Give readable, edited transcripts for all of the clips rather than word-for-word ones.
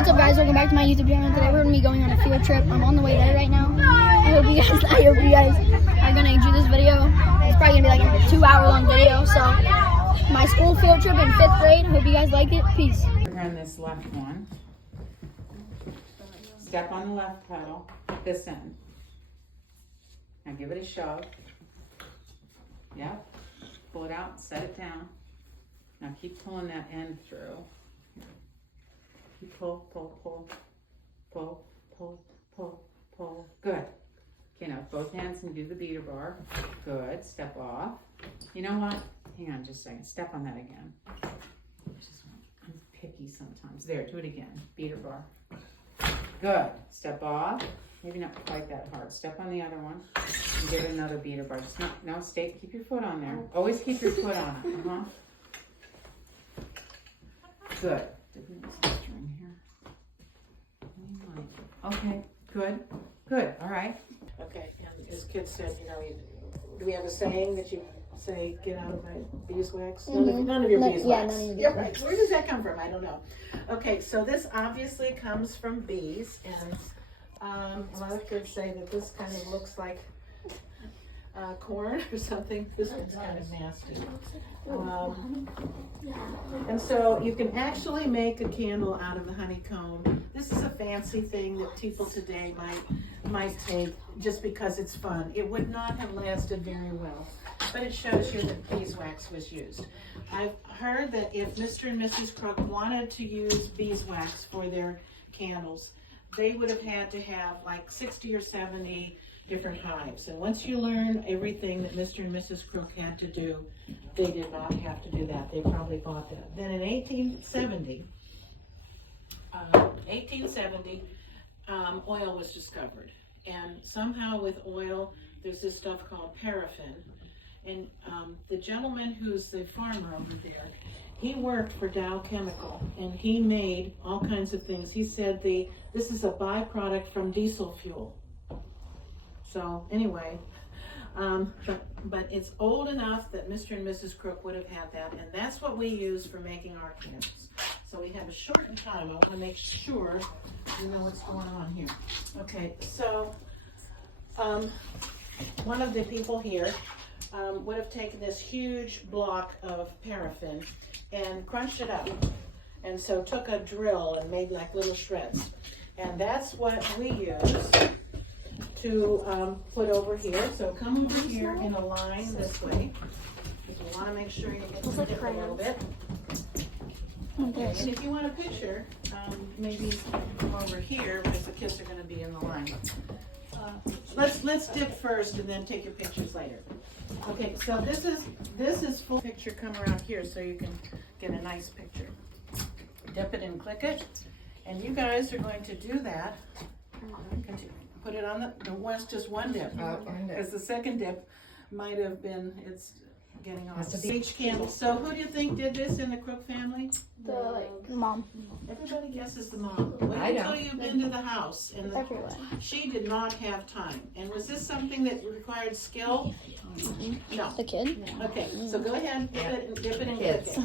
What's up, guys? Welcome back to my YouTube channel. Today we're gonna be going on a field trip. I'm on the way there right now. I hope you guys are gonna enjoy this video. It's probably gonna be like a 2-hour long video. So my school field trip in 5th grade. Hope you guys liked it. Peace. We're on this left one. Step on the left pedal at this end. Now give it a shove. Yep. Pull it out, set it down. Now keep pulling that end through. Keep pull, pull, pull, pull, pull, pull, pull. Good. Okay, now both hands and do the beater bar. Good. Step off. You know what? Hang on just a second. Step on that again. I'm picky sometimes. There, do it again. Beater bar. Good. Step off. Maybe not quite that hard. Step on the other one. And give it another beater bar. Just not, no, stay. Keep your foot on there. Always keep your foot on it. Good. Okay, good, good, all right. Okay, and as kids said, you know, do we have a saying that you say, get out of my beeswax? None of your beeswax. Yeah, none of your Yeah, right. Where does that come from? I don't know. Okay, so this obviously comes from bees, and a lot of kids say that this kind of looks like corn or something. This one's kind of nasty. And so you can actually make a candle out of the honeycomb. This is a fancy thing that people today might take just because it's fun. It would not have lasted very well, but it shows you that beeswax was used. I've heard that if Mr. and Mrs. Crook wanted to use beeswax for their candles, they would have had to have like 60 or 70 different hives. And once you learn everything that Mr. and Mrs. Crook had to do, they did not have to do that. They probably bought that. Then in 1870, oil was discovered. And somehow with oil, there's this stuff called paraffin. And the gentleman who's the farmer over there, he worked for Dow Chemical, and he made all kinds of things. He said this is a byproduct from diesel fuel. So anyway, but it's old enough that Mr. and Mrs. Crook would have had that, and that's what we use for making our candles. So we have a shortened time. I want to make sure you know what's going on here. Okay, so one of the people here would have taken this huge block of paraffin and crunched it up, and so took a drill and made like little shreds, and that's what we use to put over here. So come over here in a line this way. You want to make sure you get to dip a little bit. And if you want a picture, maybe come over here because the kids are going to be in the line. Let's dip first and then take your pictures later. Okay, so this is full picture. Come around here so you can get a nice picture. Dip it and click it, and you guys are going to do that. Continue. Put it on the one's just one dip, because the second dip might have been, it's getting off. Sage candle. So who do you think did this in the Crook family? The mom. Everybody guesses the mom. Wait until you've been to the house. And she did not have time. And was this something that required skill? No. The kid? Okay, so go ahead, dip it and click it.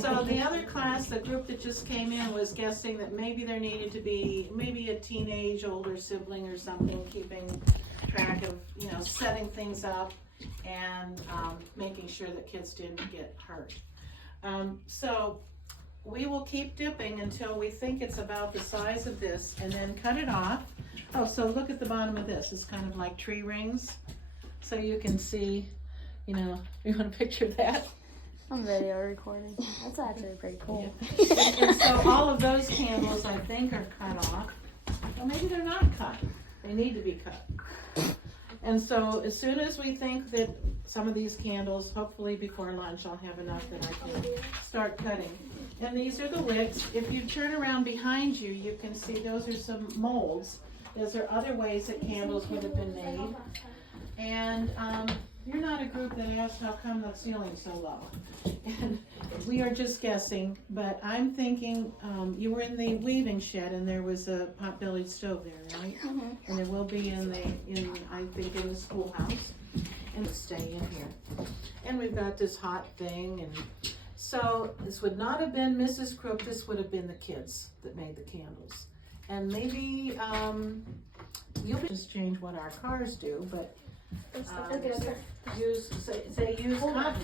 So the other class, the group that just came in, was guessing that maybe there needed to be maybe a teenage older sibling or something, keeping track of, you know, setting things up and making sure that kids didn't get hurt. So we will keep dipping until we think it's about the size of this, and then cut it off. Oh, so look at the bottom of this. It's kind of like tree rings. So you can see, you know, you want to picture that? I'm video recording. That's actually pretty cool. Yeah. And so all of those candles, I think, are cut off. Well, maybe they're not cut. They need to be cut. And so as soon as we think that some of these candles, hopefully before lunch, I'll have enough that I can start cutting. And these are the wicks. If you turn around behind you, you can see those are some molds. Those are other ways that candles would have been made. And you're not a group that asked how come the ceiling's so low. And we are just guessing, but I'm thinking you were in the weaving shed and there was a pot-bellied stove there, right? Mm-hmm. And there will be I think in the schoolhouse, and stay in here. And we've got this hot thing, and So this would not have been Mrs. Crook, this would have been the kids that made the candles. And maybe, you'll just change what our cars do, but use cotton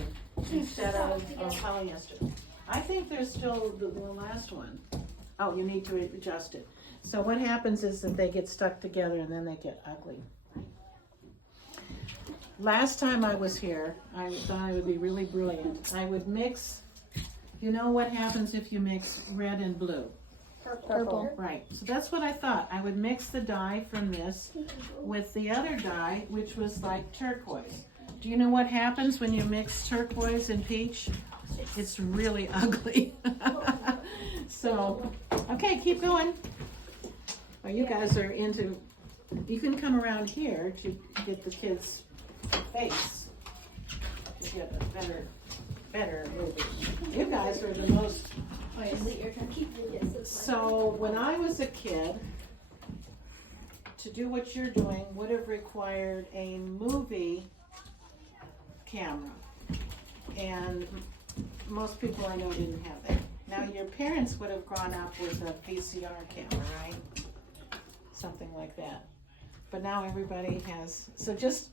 instead of polyester. I think there's still the last one. Oh, you need to adjust it. So what happens is that they get stuck together and then they get ugly. Last time I was here, I thought I would be really brilliant. I would mix, you know what happens if you mix red and blue? Purple. Right, so that's what I thought. I would mix the dye from this with the other dye, which was like turquoise. Do you know what happens when you mix turquoise and peach? It's really ugly. So, okay, keep going. Well, you guys are into, you can come around here to get the kids' face to get a better movie. You guys are the most. So when I was a kid, to do what you're doing would have required a movie camera, and most people I know didn't have that. Now your parents would have grown up with a VCR camera, right? Something like that. But now everybody has, so just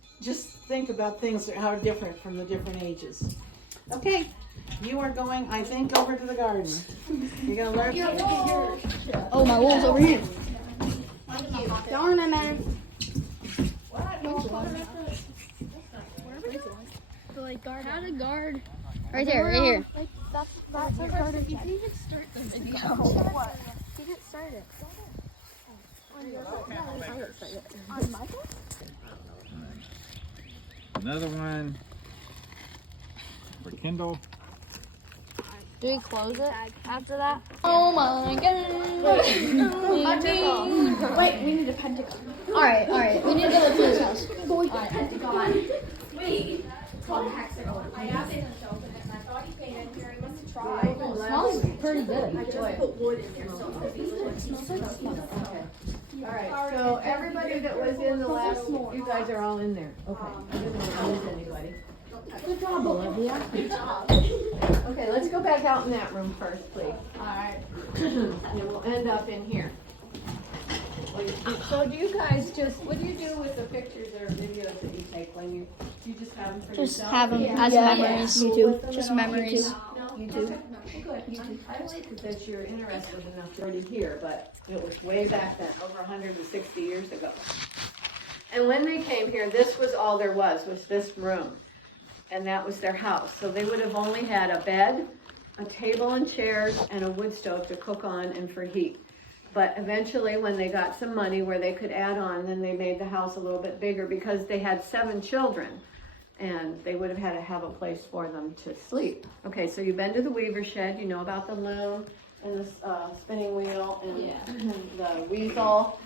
think about things that are different from the different ages. Okay, you are going, I think, over to the garden. You're gonna learn. Oh, my wool's over here. Darn it, man. How to guard? Right there, right here. That's our guard. You didn't even start the video. What? You didn't start it. On your phone? On my phone? Another one for Kindle. Do we close it after that? Oh my god. Wait, we need a pentagon. Alright. We need to go to his house. Pentagon. Wait. It's called a hexagon. I asked him to open it and I thought he painted here. He must have tried. It smells pretty good. I just put wood in here so Alright, so everybody that was in the last, you guys are all in there. Okay, I didn't want to lose anybody. Good job, Olivia. Good job. Okay, let's go back out in that room first, please. Alright. And we'll end up in here. So do you guys just, what do you do with the pictures or videos that you take when you just have them for Just yourself? have them as memories. YouTube. Just memories. YouTube. Good. I like that you're interested enough to already hear, but it was way back then, over 160 years ago. And when they came here, this was all there was this room. And that was their house. So they would have only had a bed, a table and chairs, and a wood stove to cook on and for heat. But eventually, when they got some money where they could add on, then they made the house a little bit bigger because they had 7 children. And they would have had to have a place for them to sleep. Okay, so you've been to the weaver shed. You know about the loom and the spinning wheel and the weasel.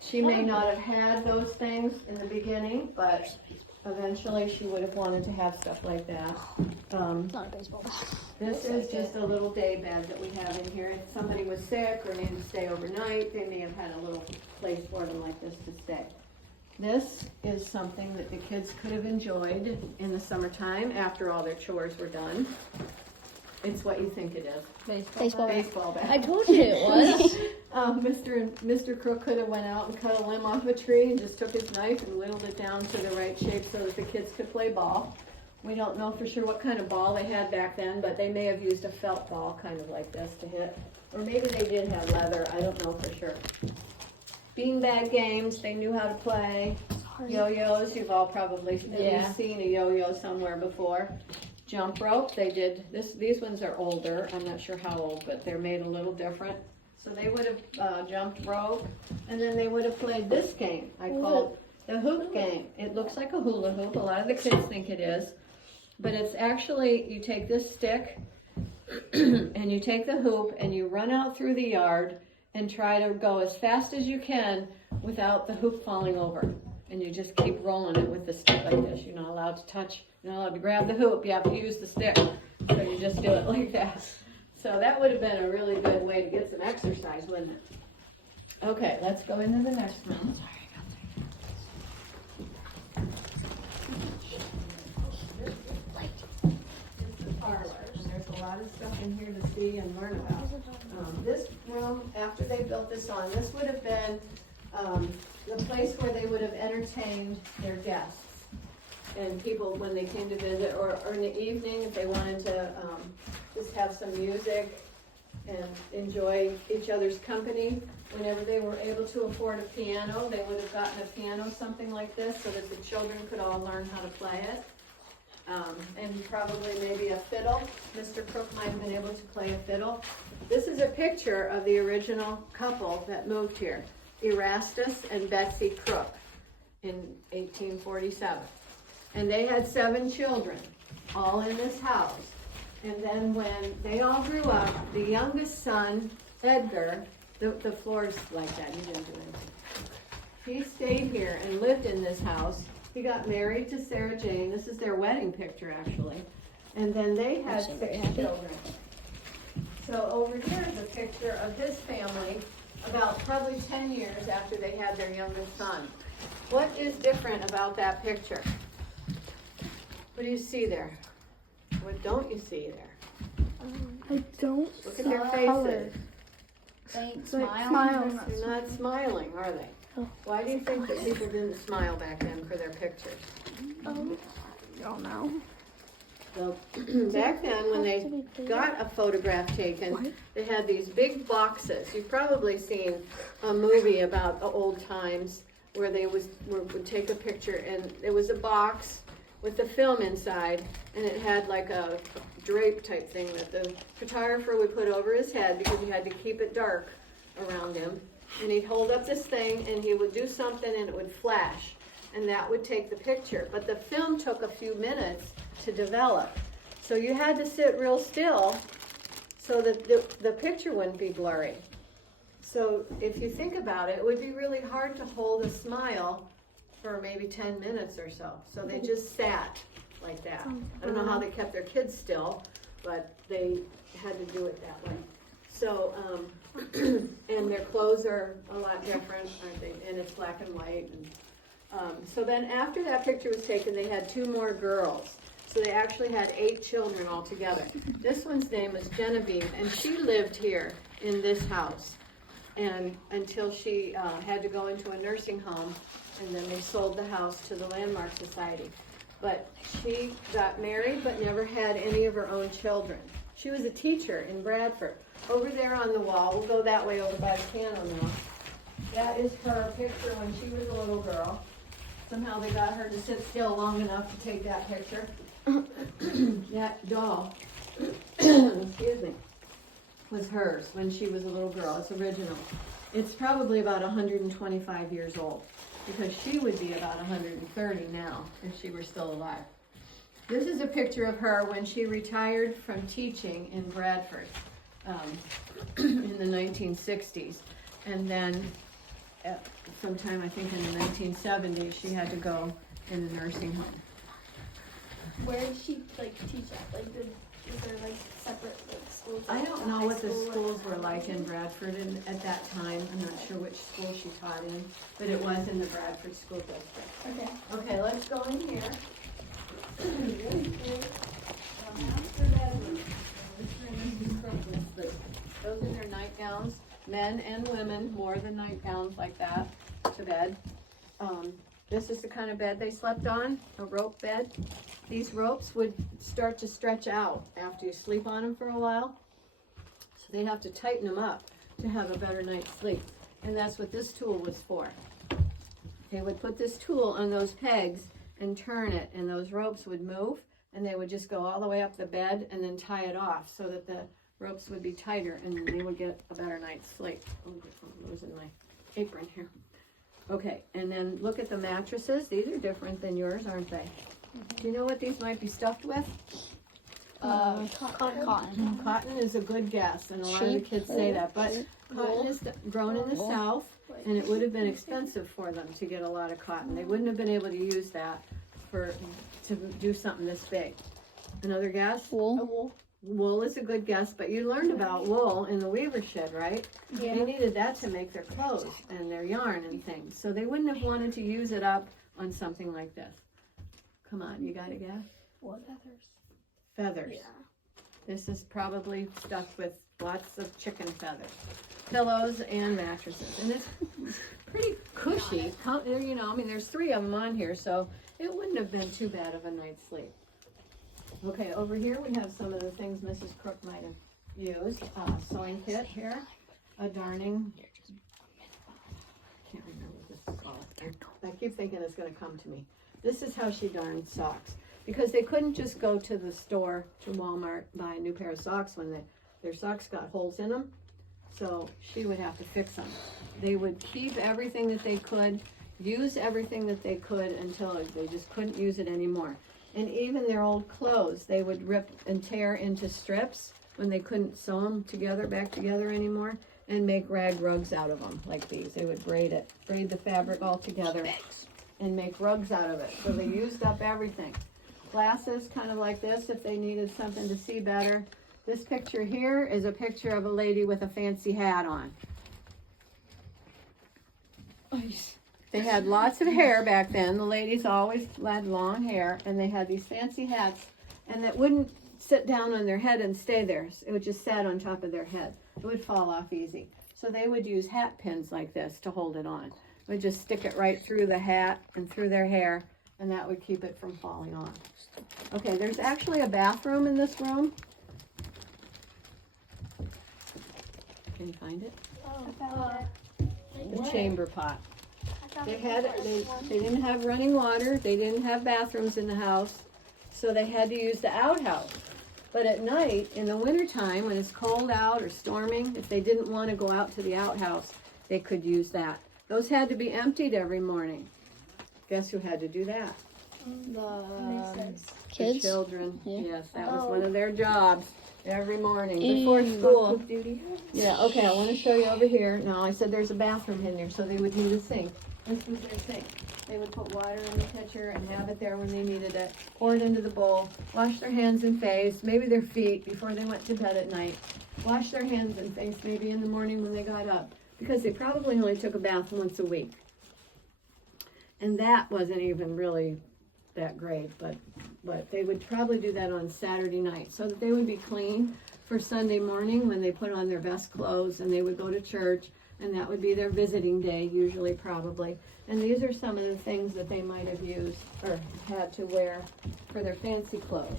She may not have had those things in the beginning, but eventually she would have wanted to have stuff like that. It's not a baseball bat. This is just a little day bed that we have in here. If somebody was sick or needed to stay overnight, they may have had a little place for them like this to stay. This is something that the kids could have enjoyed in the summertime after all their chores were done. It's what you think it is. Baseball bat. Baseball bat. I told you it was. Mr. Crook could have went out and cut a limb off a tree and just took his knife and whittled it down to the right shape so that the kids could play ball. We don't know for sure what kind of ball they had back then, but they may have used a felt ball kind of like this to hit. Or maybe they did have leather, I don't know for sure. Beanbag games, they knew how to play. Yo-yos, you've all probably seen a yo-yo somewhere before. Jump rope, they did, these ones are older, I'm not sure how old, but they're made a little different. So they would have jumped rope, and then they would have played this game I called the hoop game. It looks like a hula hoop, a lot of the kids think it is, but it's actually, you take this stick, and you take the hoop, and you run out through the yard, and try to go as fast as you can without the hoop falling over. And you just keep rolling it with the stick like this. You're not allowed to touch, you're not allowed to grab the hoop, you have to use the stick. So you just do it like that. So that would have been a really good way to get some exercise, wouldn't it? Okay, let's go into the next room. Parlors. a lot of stuff in here to see and learn about. This room, after they built this on, this would have been the place where they would have entertained their guests. And people, when they came to visit, or in the evening, if they wanted to just have some music and enjoy each other's company. Whenever they were able to afford a piano, they would have gotten a piano, something like this, so that the children could all learn how to play it. And probably maybe a fiddle. Mr. Crook might have been able to play a fiddle. This is a picture of the original couple that moved here, Erastus and Betsy Crook, in 1847. And they had 7 children, all in this house. And then when they all grew up, the youngest son, Edgar, the floor's like that, he didn't do anything. He stayed here and lived in this house. He got married to Sarah Jane. This is their wedding picture, actually. And then they had 6 children. So over here is a picture of his family about probably 10 years after they had their youngest son. What is different about that picture? What do you see there? What don't you see there? I don't Look see at their color. faces. Like Smile. They're not smiling, are they? Oh. Why do you think that people didn't smile back then for their pictures? I don't know. So back then, when they got a photograph taken, they had these big boxes. You've probably seen a movie about the old times where they would take a picture, and there was a box with the film inside, and it had like a drape type thing that the photographer would put over his head because he had to keep it dark around him. And he'd hold up this thing and he would do something and it would flash, and that would take the picture. But the film took a few minutes to develop. So you had to sit real still so that the picture wouldn't be blurry. So if you think about it, it would be really hard to hold a smile for maybe 10 minutes or so. So they just sat like that. I don't know how they kept their kids still, but they had to do it that way. So, and their clothes are a lot different, aren't they? And it's black and white. And, so then after that picture was taken, they had 2 more girls. So they actually had 8 children altogether. This one's name was Genevieve, and she lived here in this house, and until she had to go into a nursing home, and then they sold the house to the Landmark Society. But she got married but never had any of her own children. She was a teacher in Bradford. Over there on the wall, we'll go that way over by the piano now. That is her picture when she was a little girl. Somehow they got her to sit still long enough to take that picture. That doll, excuse me, was hers when she was a little girl. It's original. It's probably about 125 years old, because she would be about 130 now if she were still alive. This is a picture of her when she retired from teaching in Bradford in the 1960s. And then sometime, I think in the 1970s, she had to go in the nursing home. Where did she teach at? Is there separate schools? I don't know what the schools were like in Bradford at that time. I'm not sure which school she taught in, but it was in the Bradford School District. Okay. Okay, let's go in here. Master bedroom. Those are their nightgowns. Men and women wore the nightgowns like that to bed. This is the kind of bed they slept on, a rope bed. These ropes would start to stretch out after you sleep on them for a while. So they'd have to tighten them up to have a better night's sleep. And that's what this tool was for. They would put this tool on those pegs and turn it, and those ropes would move, and they would just go all the way up the bed and then tie it off so that the ropes would be tighter, and they would get a better night's sleep. Oh, I'm losing my apron here. Okay, and then look at the mattresses. These are different than yours, aren't they? Do you know what these might be stuffed with? Cotton. Cotton is a good guess, and a lot of the kids say that, but cotton is grown in the South, and it would have been expensive for them to get a lot of cotton. They wouldn't have been able to use that to do something this big. Another guess? Wool. Wool is a good guess, but you learned about wool in the weaver shed, right? Yeah. They needed that to make their clothes and their yarn and things, so they wouldn't have wanted to use it up on something like this. Come on, you got a guess? What feathers? Feathers. Yeah. This is probably stuffed with lots of chicken feathers, pillows, and mattresses. And it's pretty cushy. You know, I mean, there's 3 of them on here, so it wouldn't have been too bad of a night's sleep. Okay, over here we have some of the things Mrs. Crook might have used. Sewing kit here, a darning. Can't remember what this is called. I keep thinking it's going to come to me. This is how she darned socks. Because they couldn't just go to the store, to Walmart, buy a new pair of socks when their socks got holes in them. So she would have to fix them. They would keep everything that they could, use everything that they could until they just couldn't use it anymore. And even their old clothes, they would rip and tear into strips when they couldn't sew them together, back together anymore, and make rag rugs out of them, like these. They would braid the fabric all together and make rugs out of it. So they used up everything. Glasses, kind of like this, if they needed something to see better. This picture here is a picture of a lady with a fancy hat on. They had lots of hair back then. The ladies always had long hair, and they had these fancy hats, and that wouldn't sit down on their head and stay there. It would just sit on top of their head. It would fall off easy. So they would use hat pins like this to hold it on. They would just stick it right through the hat and through their hair, and that would keep it from falling off. Okay, there's actually a bathroom in this room. Can you find it? The chamber pot. They didn't have running water. They didn't have bathrooms in the house, so they had to use the outhouse. But at night, in the wintertime, when it's cold out or storming, if they didn't want to go out to the outhouse, they could use that. Those had to be emptied every morning. Guess who had to do that? The Kids? children. Yeah. Yes, that was one of their jobs every morning before school. Yeah, okay, I want to show you over here. Now, I said there's a bathroom in there, so they would need a sink. This was their sink. They would put water in the pitcher and have it there when they needed it, pour it into the bowl, wash their hands and face, maybe their feet before they went to bed at night, wash their hands and face maybe in the morning when they got up, because they probably only took a bath once a week. And that wasn't even really that great, but they would probably do that on Saturday night so that they would be clean for Sunday morning when they put on their best clothes and they would go to church, and that would be their visiting day, usually, probably. And these are some of the things that they might have used or had to wear for their fancy clothes.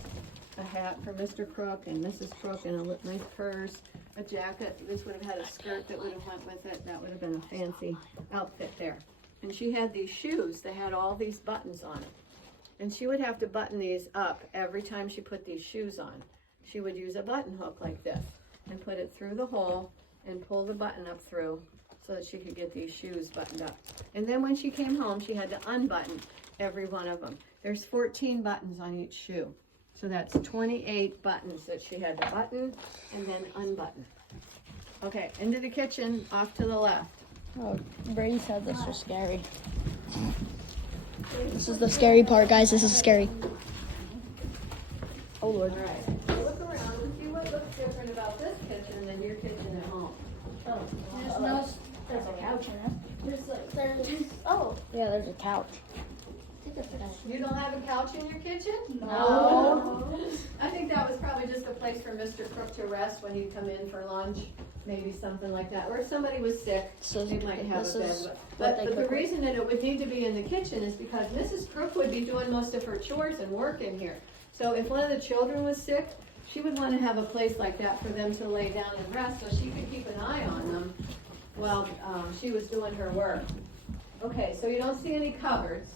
A hat for Mr. Crook and Mrs. Crook, and a nice purse, a jacket. This would have had a skirt that would have went with it. That would have been a fancy outfit there. And she had these shoes that had all these buttons on it. And she would have to button these up every time she put these shoes on. She would use a button hook like this and put it through the hole and pull the button up through so that she could get these shoes buttoned up. And then when she came home, she had to unbutton every one of them. There's 14 buttons on each shoe. So that's 28 buttons that she had to button and then unbutton. Okay, into the kitchen, off to the left. Oh, Brady said this was scary. This is the scary part, guys. This is scary. Oh, Lord. All right, so look around and see what looks different about this kitchen than your kitchen at home. There's a couch in it. Yeah, there's a couch. You don't have a couch in your kitchen? No. I think that was probably just a place for Mr. Crook to rest when he'd come in for lunch, maybe something like that. Or if somebody was sick, So they might have this a is bed. what they But the cook with. reason that it would need to be in the kitchen is because Mrs. Crook would be doing most of her chores and work in here. So if one of the children was sick, she would want to have a place like that for them to lay down and rest so she could keep an eye on them while she was doing her work. Okay, so you don't see any cupboards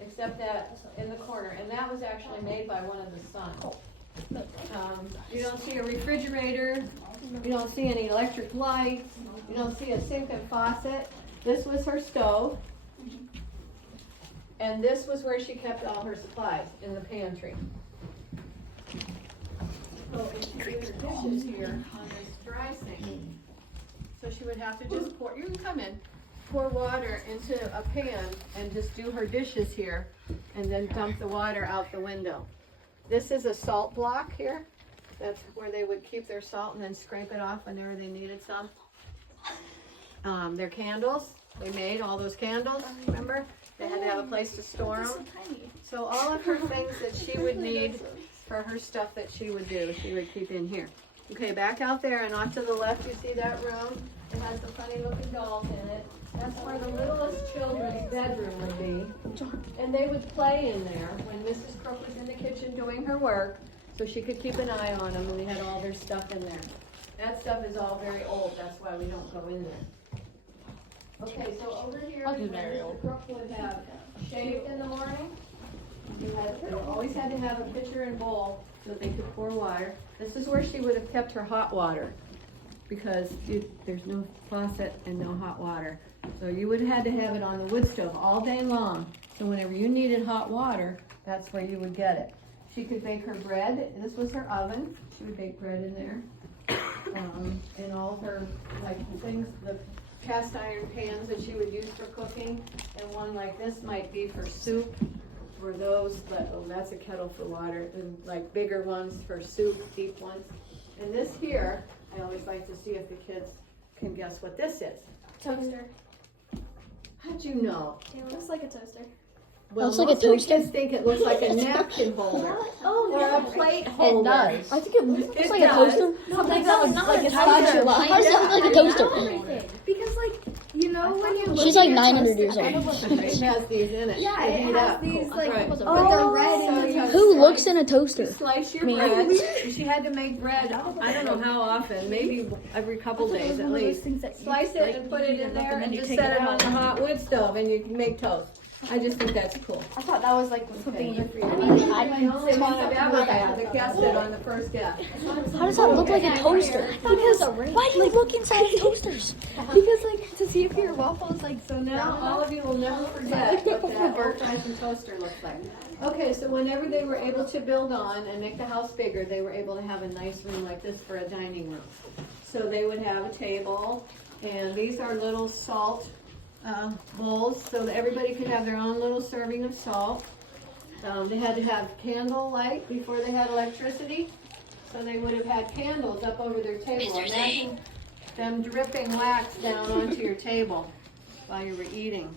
except that in the corner, and that was actually made by one of the sons. You don't see a refrigerator, you don't see any electric lights, you don't see a sink and faucet. This was her stove, and this was where she kept all her supplies, in the pantry. So and she did her dishes here on this dry sink. So she would have to just pour, you can come in, pour water into a pan and just do her dishes here and then dump the water out the window. This is a salt block here. That's where they would keep their salt and then scrape it off whenever they needed some. Their candles, they made all those candles, remember? They had to have a place to store them. So all of her things that she would need for her stuff that she would do. She would keep in here. Okay, back out there and off to the left, you see that room? It has the funny looking dolls in it. That's where the littlest children's bedroom would be. And they would play in there when Mrs. Crook was in the kitchen doing her work, so she could keep an eye on them, and they had all their stuff in there. That stuff is all very old, that's why we don't go in there. Okay, so over here, Mr. Crook would have shaved in the morning. They always had to have a pitcher and bowl so that they could pour water. This is where she would have kept her hot water, because there's no faucet and no hot water. So you would have had to have it on the wood stove all day long. So whenever you needed hot water, that's where you would get it. She could bake her bread. This was her oven. She would bake bread in there. And all her things, the cast iron pans that she would use for cooking. And one like this might be for soup. For those, but that's a kettle for water. And like bigger ones for soup, deep ones. And this here, I always like to see if the kids can guess what this is. Toaster. How'd you know? It looks like a toaster. Well, Looks like a most of the toaster? kids think it looks like a napkin holder or a plate It holder. does. I think it looks It like a does. toaster. No, that's not like a How does that look like a toaster? Because You know when you look She's at like your 900 years toaster, old. It has these in it. yeah, They it heat has up. these like, Right. but they're red in the toaster. Who looks in a toaster? Slice your Me. bread. She had to make bread, I don't know how often, maybe every couple days at least. Slice it and put it in there and just set it on the hot wood stove and you can make toast. I just think that's cool. I thought that was like something you I mean, The only one I've ever had, the guest said on the first guest. how does that look like a toaster? because Why do you look inside of toasters? because like to see if your waffles like So now all of you will never forget what that old-fashioned toaster looks like. Okay, so whenever they were able to build on and make the house bigger, they were able to have a nice room like this for a dining room. So they would have a table, and these are little salt bowls, so that everybody could have their own little serving of salt. They had to have candle light before they had electricity, so they would have had candles up over their table. Imagine them dripping wax down onto your table while you were eating.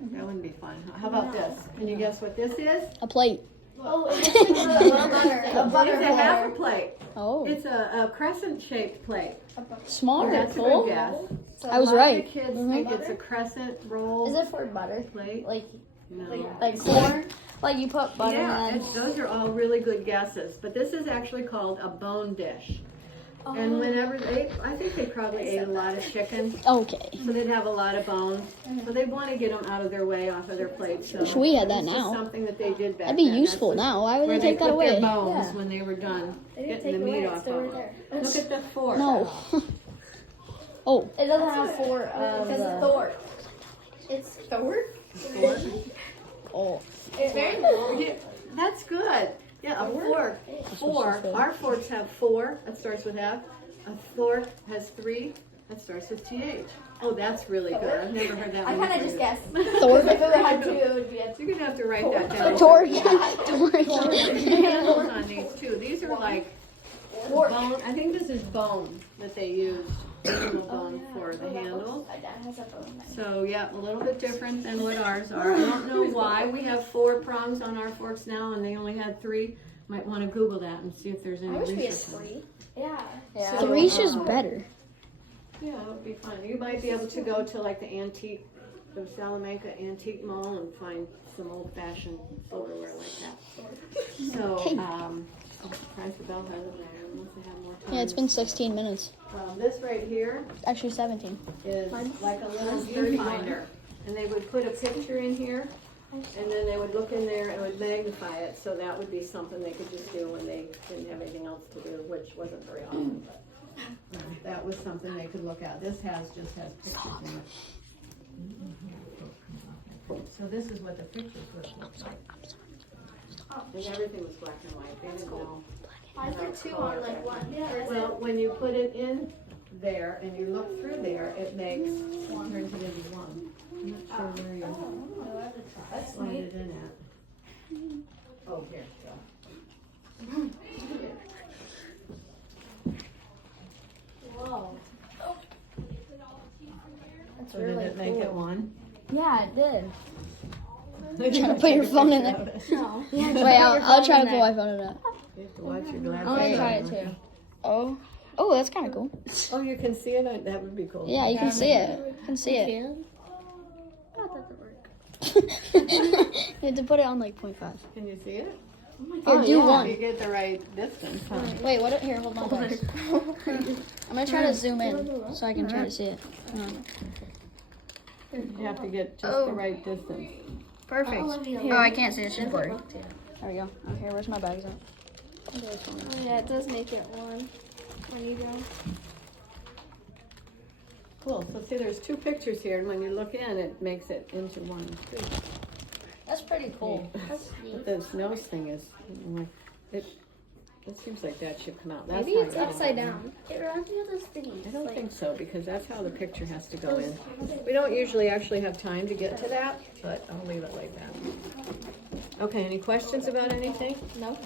That wouldn't be fun. How about this? Can you guess what this is? A plate. oh, it looks like a butter It's a half a holder. plate. Oh, It's a crescent-shaped plate. smart. That's a Cool. good guess. I was A lot right. of the kids think it's a crescent roll Is it for butter? plate. Like No. like corn? Like you put butter Yeah, in. those are all really good guesses. But this is actually called a bone dish. And whenever I think they probably ate a lot of chicken, Okay. so they'd have a lot of bones. So they'd want to get them out of their way, off of their plates. So Wish we had that this is now. something that they did back That'd be then. useful That's now. Why would where they take that put their away? bones Yeah. when they were done They didn't getting take the it meat away, off it's still of right them. there. Look at the fork. No. Oh, It doesn't have four of Because the... Thor. It's Thor? Fork. oh. It's very long. Yeah, that's good. Yeah, a fork. Four. Our forks have four. That starts with F. A fork has three. That starts with TH. Oh, that's really good. I've never heard that I one. kind of just before. guessed. Thor. If it had two, it would be a You're gonna have to write that down. Torque. There's handles on these too. These are like bone. I think this is bone that they use. Animal bone for the handles. My dad has a bone. So yeah, a little bit different than what ours are. I don't know why we have 4 prongs on our forks now and they only had 3. Might want to Google that and see if there's any I wish we had research on it. 3. Yeah. So, Three's just better. Yeah, it would be fun. You might be able to go to like the Salamanca Antique Mall and find some old-fashioned silverware like that. So, I'm surprised the bell hasn't rang unless they have more time. Yeah, it's been 16 minutes. This right here Actually, 17. is like a little viewfinder. And they would put a picture in here, and then they would look in there and would magnify it, so that would be something they could just do when they didn't have anything else to do, which wasn't very often, but that was something they could look at. This just has pictures in it. So this is what the pictures would look like. And everything was black and white. They didn't know. I put 2 on like 1. Yeah. Well, when you put it in there and you look through there, it makes, turns it into 1. I'm not sure where you slide it in at. Oh, here, Whoa. That's So did really it make cool. it 1? Yeah, it did. Trying to put your phone in there. No. Wait, I'll try to pull my phone in that. You have to watch your I want to glasses. try it too. Oh, that's kind of cool. Oh, you can see it? That would be cool. Yeah, you can see it. You can see it. That doesn't work. You have to put it on like 0.5. Can you see it? Here, do yeah, one. if you get the right distance, huh? Wait, what? Here, hold on, guys. I'm gonna try to zoom in so I can try to see it. You have to get just the right distance. Perfect. Oh, I can't see it. It's just blurry. There we go. Okay, where's my bags at? Oh, yeah, it does make it one when you go. Cool. So see, there's two pictures here, and when you look in, it makes it into one too. That's pretty cool. But this nose thing is, it seems like that should come out. That's Maybe how it's you- upside down. It reminds me of those thingies. I don't think so, because that's how the picture has to go in. We don't usually actually have time to get to that, but I'll leave it like that. Okay, any questions about anything? No.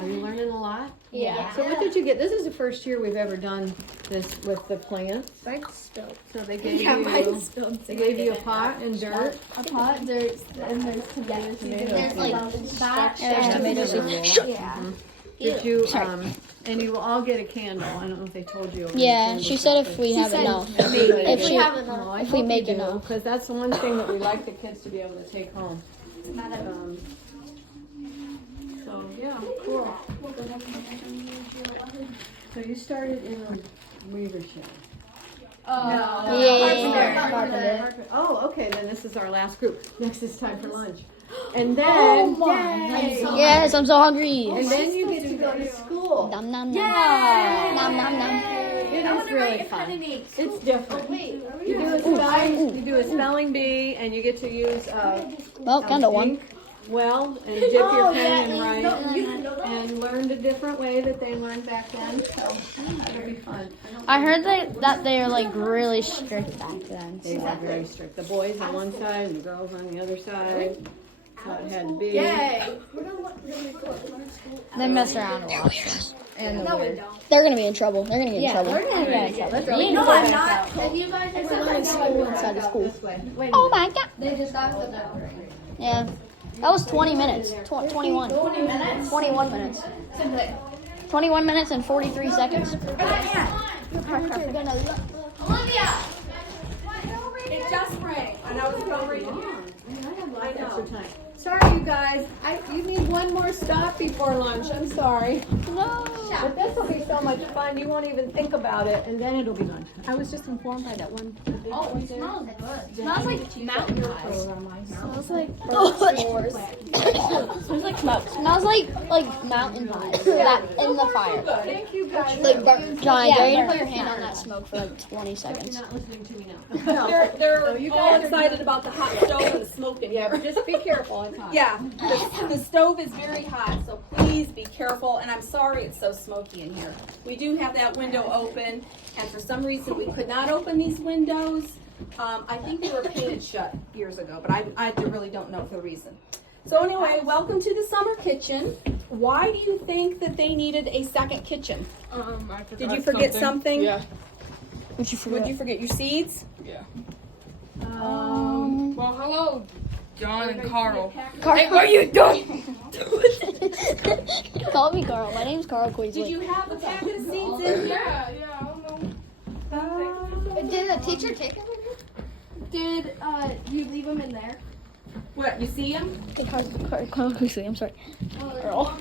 Are you learning a lot? Yeah. So what did you get? This is the first year we've ever done this with the plants. Mine's spilled. So they gave Mine's spilled. they gave you a pot and dirt. A pot, dirt, and there's tomatoes. There's like that. there's tomatoes. Yeah. Did you and you will all get a candle. I don't know if they told you. Yeah, she said if we have enough. If we she, have enough. I if we hope make you do, enough. because that's the one thing that we like the kids to be able to take home. So yeah, cool. So you started in a weaver shed. Yeah. Oh, okay. Then this is our last group. Next is time for lunch, and then Yes, I'm so hungry. and then you get to go to school. Nom nom nom. Nom nom nom. It is really fun. It's different. You do a spelling bee, and you get to use Well, kind of one. ink well and dip your pen and write and learn the different way that they learned back then. So it'll be fun. I heard that they are like really strict back then. They were very strict. The boys on one side and the girls on the other side. So it had to be. They mess around a lot. They're gonna be in trouble. They're gonna get in trouble. No, I'm not. Have you guys Inside of school. This way. Wait. Oh my god. They just got the bell. Yeah. That was 20 minutes. 21. 20 minutes? 21 minutes. 21 minutes and 43 seconds. Olivia! It just rang, and I was about ready. I know. Sorry, you guys. You need one more stop before lunch. I'm sorry. No. But this will be so much fun. You won't even think about it, and then it'll be lunch. I was just informed by that one. Oh, it smells good. It smells like mountain pies. Smells like smells like smoke. Smells like mountain pies. That in the fire. Thank you guys. Like Johnny, dare you to put your hand on that smoke for like 20 seconds. You're not listening to me now. They're you all guys are excited about the hot stove and the smoke in Yeah, here. but just be careful. It's hot. Yeah, the stove is very hot, so please be careful. And I'm sorry it's so smoky in here. We do have that window open, and for some reason we could not open these windows. I think they were painted shut years ago, but I really don't know for the reason. So anyway, welcome to the summer kitchen. Why do you think that they needed a second kitchen? Did you forget something? Yeah. What'd you Would you forget your seeds? Yeah. Well, hello, John and Carl. Carl. Hey, what are you doing? Call me Carl. My name's Carl Queasley. Did you have a packet of seeds in here? Yeah, I don't know. Did the teacher take them in here? Did you leave them in there? What, you see them? Carl Queasley. I'm sorry. Earl.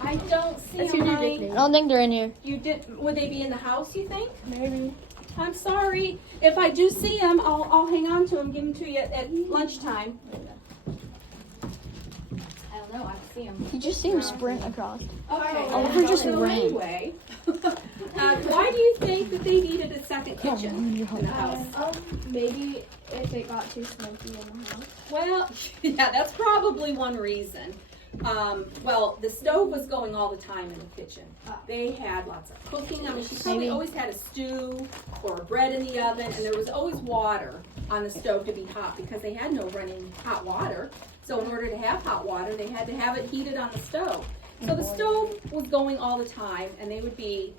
I don't see That's them, your new honey. nickname. I don't think they're in here. You did? Would they be in the house? You think? Maybe. I'm sorry. If I do see them, I'll hang on to them, give them to you at lunchtime. I don't know. I see them. You just see him sprint across. Okay. Oliver just so ran. anyway, why do you think that they needed a second kitchen in the house? Maybe if it got too smoky in the house. Well, yeah, that's probably one reason. Well, the stove was going all the time in the kitchen. They had lots of cooking. I mean, she probably always had a stew or bread in the oven, and there was always water on the stove to be hot because they had no running hot water. So in order to have hot water, they had to have it heated on the stove. So the stove was going all the time, and they would be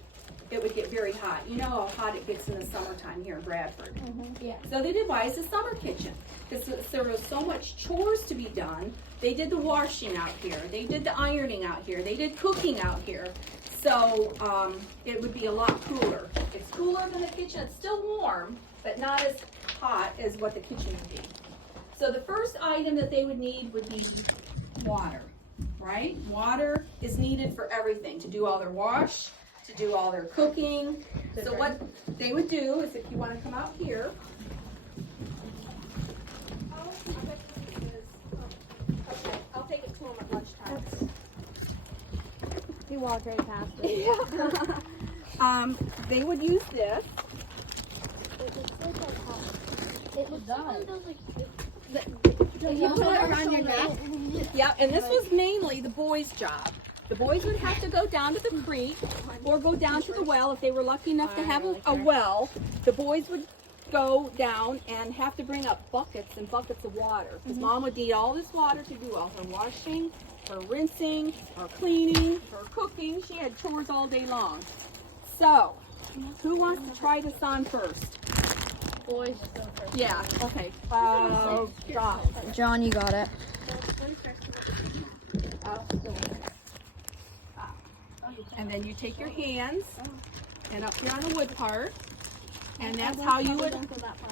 it would get very hot. You know how hot it gets in the summertime here in Bradford. Yeah. So they devised a summer kitchen because there was so much chores to be done. They did the washing out here. They did the ironing out here. They did cooking out here. So it would be a lot cooler. It's cooler than the kitchen. It's still warm, but not as hot as what the kitchen would be. So the first item that they would need would be water, right? Water is needed for everything, to do all their wash, to do all their cooking. So what they would do is, if you want to come out here. Okay, I'll take it to them at lunchtime. He walked right past it. They would use this. It was done. You put it around your neck. Yeah, and this was mainly the boys' job. The boys would have to go down to the creek or go down to the well if they were lucky enough to have a well. The boys would go down and have to bring up buckets and buckets of water because Mom would need all this water to do all her washing, her rinsing, her cleaning, her cooking. She had chores all day long. So, who wants to try this on first? Boys go first. Yeah, okay. John, you got it. And then you take your hands and up here on the wood part, and that's how you would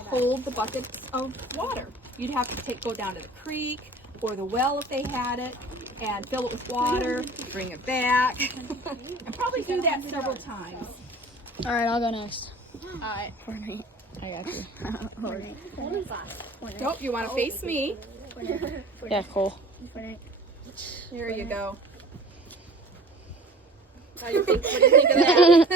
hold the buckets of water. You'd have to go down to the creek or the well if they had it, and fill it with water, bring it back, and probably do that several times. All right, I'll go next. Alright. Fortnite. I got you. Nope, you want to face me. Yeah, cool. Here you go. What do you think of that?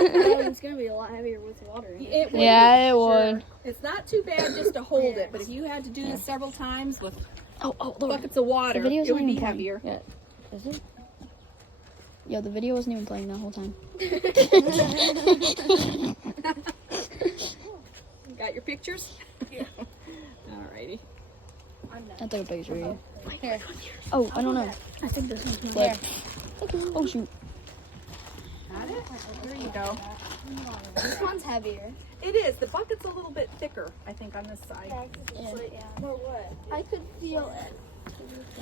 It's gonna be a lot heavier with water. It would Yeah, be, it sure. would. It's not too bad just to hold it, but if you had to do this several times with Oh, Lord. buckets of water, The video's it would not be even playing. heavier. Yeah. Is it? Yo, the video wasn't even playing that whole time. Got your pictures? Yeah. Alrighty. I took a picture of you. Here. Oh, I don't know. I think this one's mine. Oh, shoot. Got it? There you go. This one's heavier. It is. The bucket's a little bit thicker, I think, on this side. For what? I could feel it.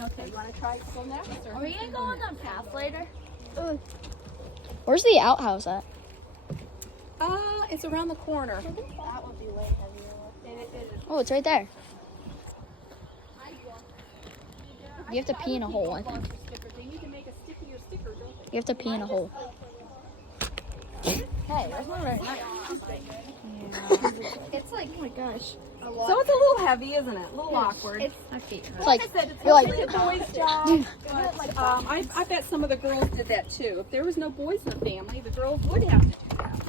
Okay, you want to try go next? Or? Are we gonna go on that path later? Where's the outhouse at? It's around the corner. That would be way heavier. Oh, it's right there. You have to pee in a hole, I think. They need to make a stickier sticker, don't they? You have to pee in a hole. Hey, that's not right. It's like, oh my gosh. So it's a little heavy, isn't it? A little awkward. It's like, I said, it's you're like, mostly a boy's job. But, I bet some of the girls did that too. If there was no boys in the family, the girls would have to do that.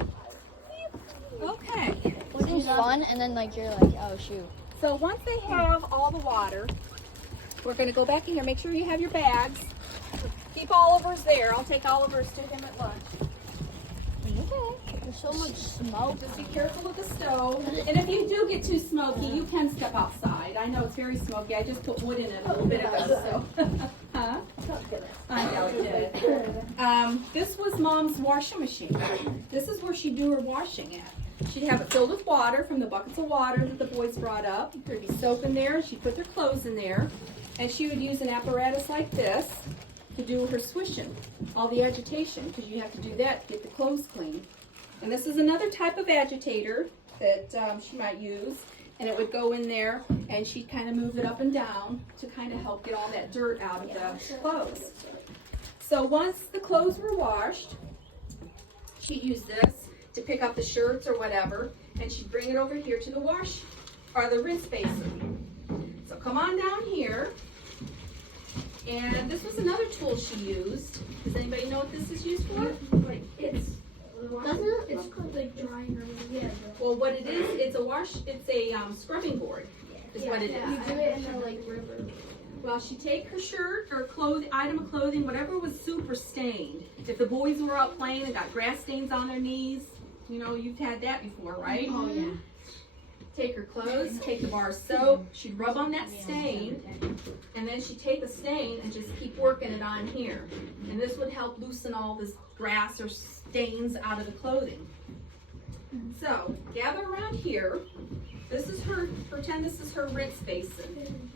Okay. it seems fun, and then like you're like, oh shoot. So once they have all the water, we're going to go back in here. Make sure you have your bags. Keep Oliver's there. I'll take Oliver's to him at lunch. Okay. There's so much smoke. Just be careful with the stove. And if you do get too smoky, you can step outside. I know it's very smoky. I just put wood in it a little bit ago. So. Huh? I know it did. This was Mom's washing machine. This is where she'd do her washing at. She'd have it filled with water from the buckets of water that the boys brought up. There'd be soap in there. She'd put their clothes in there. And she would use an apparatus like this to do her swishing, all the agitation, because you have to do that to get the clothes clean. And this is another type of agitator that she might use. And it would go in there, and she'd kind of move it up and down to kind of help get all that dirt out of the clothes. So once the clothes were washed, she'd use this to pick up the shirts or whatever, and she'd bring it over here to the wash, or the rinse basin. So come on down here. And this was another tool she used. Does anybody know what this is used for? Like, it's called like drying or yeah. Well, what it is, it's a scrubbing board, is what it is. You do it in the like river. Well, she'd take her shirt or item of clothing, whatever was super stained. If the boys were out playing and got grass stains on their knees, you know, you've had that before, right? Oh yeah. Take her clothes, take the bar of soap, she'd rub on that stain, and then she'd take the stain and just keep working it on here. And this would help loosen all this grass or stains out of the clothing. So gather around here. This is her, pretend this is her rinse basin.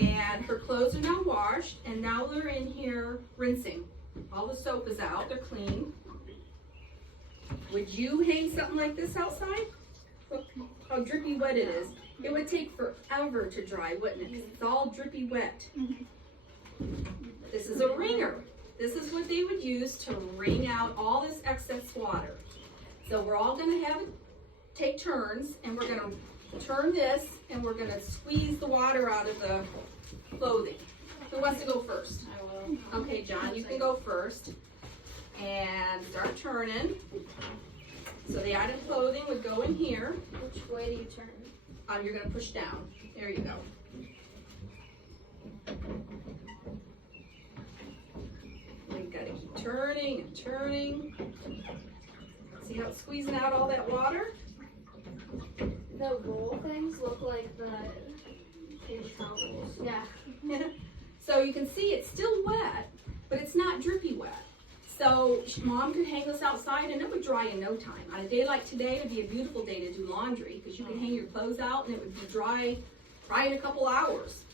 And her clothes are now washed, and now they're in here rinsing. All the soap is out, they're clean. Would you hang something like this outside? Look how drippy wet it is. It would take forever to dry, wouldn't it? 'Cause it's all drippy wet. This is a wringer. This is what they would use to wring out all this excess water. So we're all gonna take turns, and we're gonna turn this, and we're gonna squeeze the water out of the clothing. Who wants to go first? I will. Okay, John, you can go first. And start turning. So the item clothing would go in here. Which way do you turn? You're gonna push down. There you go. You gotta keep turning and turning. See how it's squeezing out all that water? The roll things look like the dish towels. Yeah. So you can see it's still wet, but it's not drippy wet. So Mom could hang this outside and it would dry in no time. On a day like today, it would be a beautiful day to do laundry because you can hang your clothes out and it would be dry in a couple hours.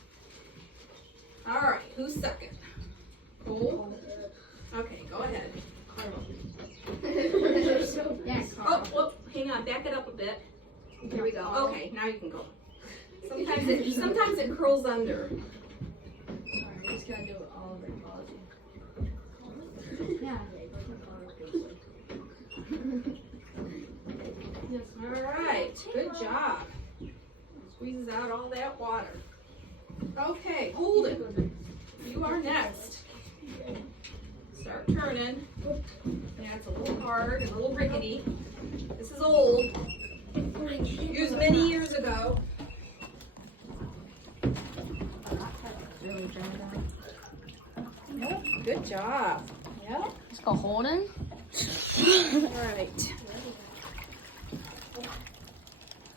All right, who's second? Cole? Okay, go ahead. Oh, hang on, back it up a bit. Here we go. Okay, now you can go. Sometimes it curls under. Sorry, I just gotta do it all over apology. Yeah. All right, good job. Squeezes out all that water. Okay, hold it. You are next. Start turning. Yeah, it's a little hard and a little rickety. This is old. Used many years ago. Yep, good job. Yep. Let's go Holden. All right.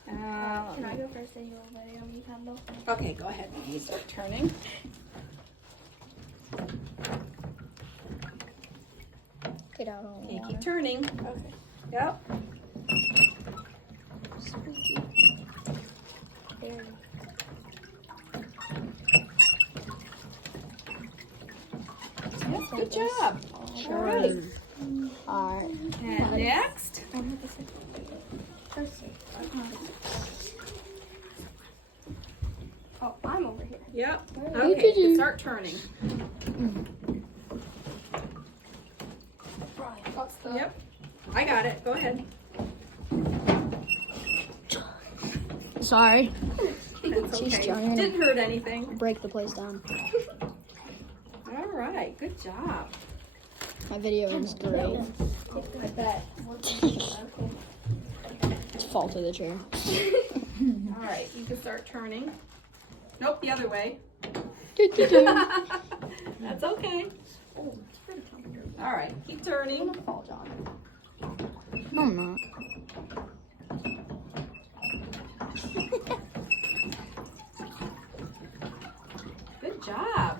Can I go first and you will video me, Kendall? Okay, go ahead. You start turning. Get out on the Okay, water. keep turning. Okay. Yep. There. Yep, good job. All right. Alright. And next. Oh, I'm over here. Yep. Okay, you can start turning. Yep. I got it. Go ahead. Sorry. That's She's okay. trying to Didn't hurt anything. break the place down. All right. Good job. My video is great. I bet. It's fall to the chair. All right. You can start turning. Nope, the other way. That's okay. All right. Keep turning. Fall, John. No, I'm not. Good job.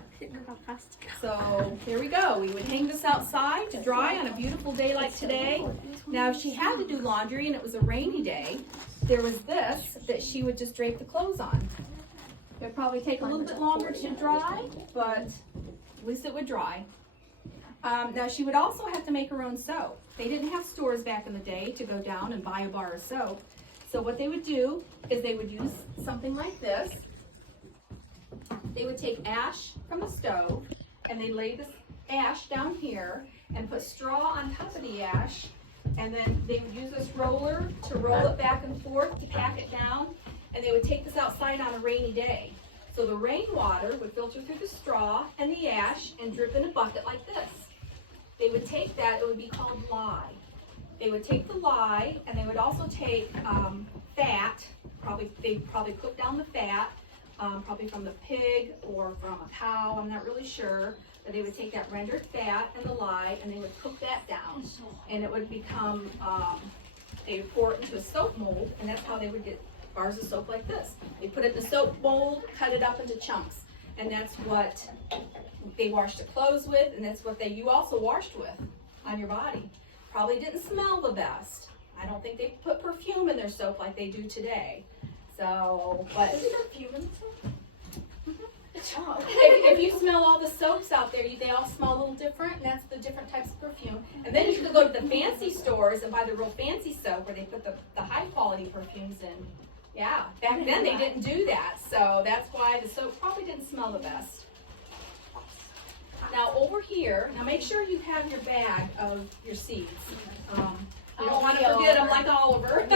So here we go. We would hang this outside to dry on a beautiful day like today. Now, if she had to do laundry and it was a rainy day, there was this that she would just drape the clothes on. It'd probably take a little bit longer to dry, but at least it would dry. Now, she would also have to make her own soap. They didn't have stores back in the day to go down and buy a bar of soap. So what they would do is they would use something like this. They would take ash from the stove and they lay this ash down here and put straw on top of the ash, and then they would use this roller to roll it back and forth to pack it down, and they would take this outside on a rainy day. So the rainwater would filter through the straw and the ash and drip in a bucket like this. They would take that, it would be called lye. They would take the lye and they would also take fat, they'd probably cook down the fat, probably from the pig or from a cow, I'm not really sure. But they would take that rendered fat and the lye and they would cook that down. And it would become, they would pour it into a soap mold, and that's how they would get bars of soap like this. They put it in the soap mold, cut it up into chunks. And that's what they washed the clothes with, and that's what you also washed with on your body. Probably didn't smell the best. don't think they put perfume in their soap like they do today. So, but perfume in if you smell all the soaps out there, they all smell a little different, and that's the different types of perfume. And then you could go to the fancy stores and buy the real fancy soap where they put the high quality perfumes in. Yeah, back then they didn't do that, so that's why the soap probably didn't smell the best. Now over here, now make sure you have your bag of your seeds. You don't want to forget them like Oliver.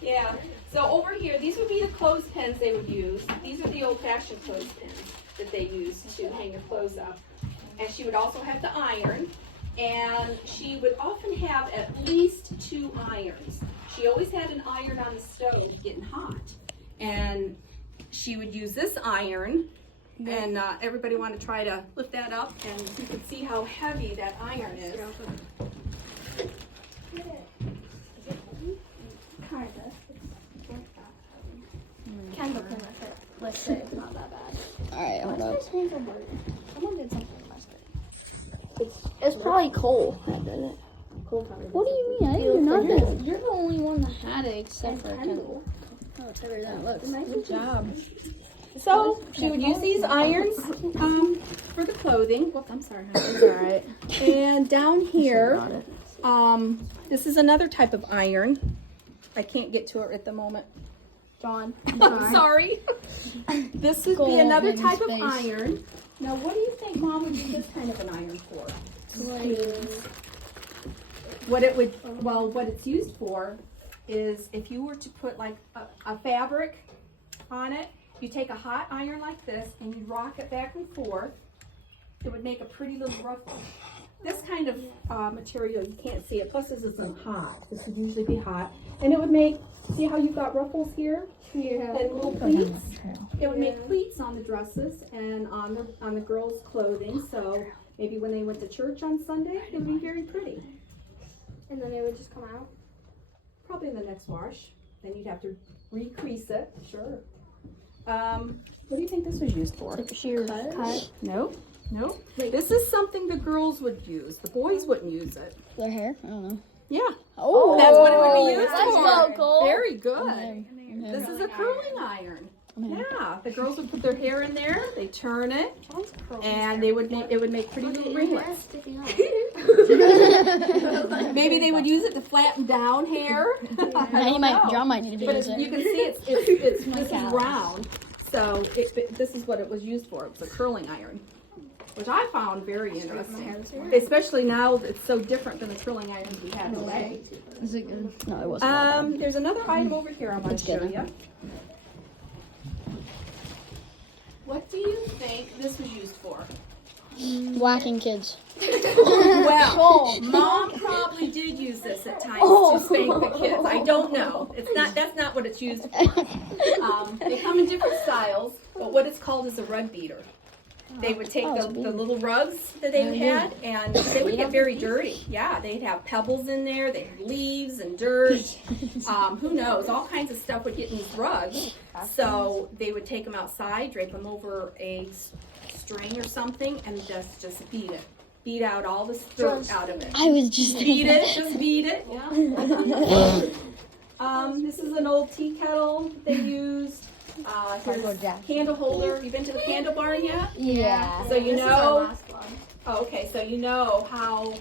Yeah. So over here, these would be the clothespins they would use. These are the old-fashioned clothespins that they use to hang your clothes up. And she would also have to iron, and she would often have at least 2 irons. She always had an iron on the stove getting hot, and she would use this iron. And everybody want to try to lift that up, and you can see how heavy that iron is. Kendall can lift it. Let's say it's not that bad. Alright, hold up. Someone did something yesterday. It's probably Cole that did it. Cole probably did. What do you mean? I didn't do nothing. You're the only one that had it except for Kendall. Oh, it's better than it looks. Good job. So she would use these irons for the clothing. Whoops, I'm sorry. It's alright. And down here, this is another type of iron. I can't get to it at the moment. John. I'm sorry. This would Go be another in type of space. iron. Now, what do you think Mom would use this kind of an iron for? What it's used for is if you were to put like a fabric on it, you take a hot iron like this and you rock it back and forth. It would make a pretty little ruffle. This kind of material, you can't see it. Plus, this isn't hot. This would usually be hot. And it would make, see how you've got ruffles here? Yeah. And little pleats. It would make pleats on the dresses and on the girls' clothing. So maybe when they went to church on Sunday, it would be very pretty. And then it would just come out. Probably in the next wash. Then you'd have to recrease it. Sure. What do you think this was used for? Shears. Cut. Nope. Nope. This is something the girls would use. The boys wouldn't use it. Their hair? I don't know. Yeah. Oh, That's what it would be used let's for. go, Cole. Very good. Yeah. This is a curling iron. Yeah. The girls would put their hair in there. They turn it, and it would make pretty little ringlets. Maybe they would use it to flatten down hair. John might need to But use it. you can see it's this is round. So this is what it was used for. It was a curling iron, which I found very interesting. Especially now it's so different than the curling irons we had today. Is it good? No, it wasn't. There's another item over here I want to show you. What do you think this was used for? Whacking kids. Well, Mom probably did use this at times to spank the kids. I don't know. That's not what it's used for. They come in different styles, but what it's called is a rug beater. They would take the little rugs that they had, and they would get very dirty. Yeah, they'd have pebbles in there, they'd have leaves and dirt. Who knows? All kinds of stuff would get in these rugs. So they would take them outside, drape them over a string or something, and just beat it. Beat out all the dirt out of it. I was just Beat it, just beat it. Yeah. This is an old tea kettle they used. Here's a candle holder. You've been to the candle barn yet? Yeah. So you know. Oh, okay, so you know how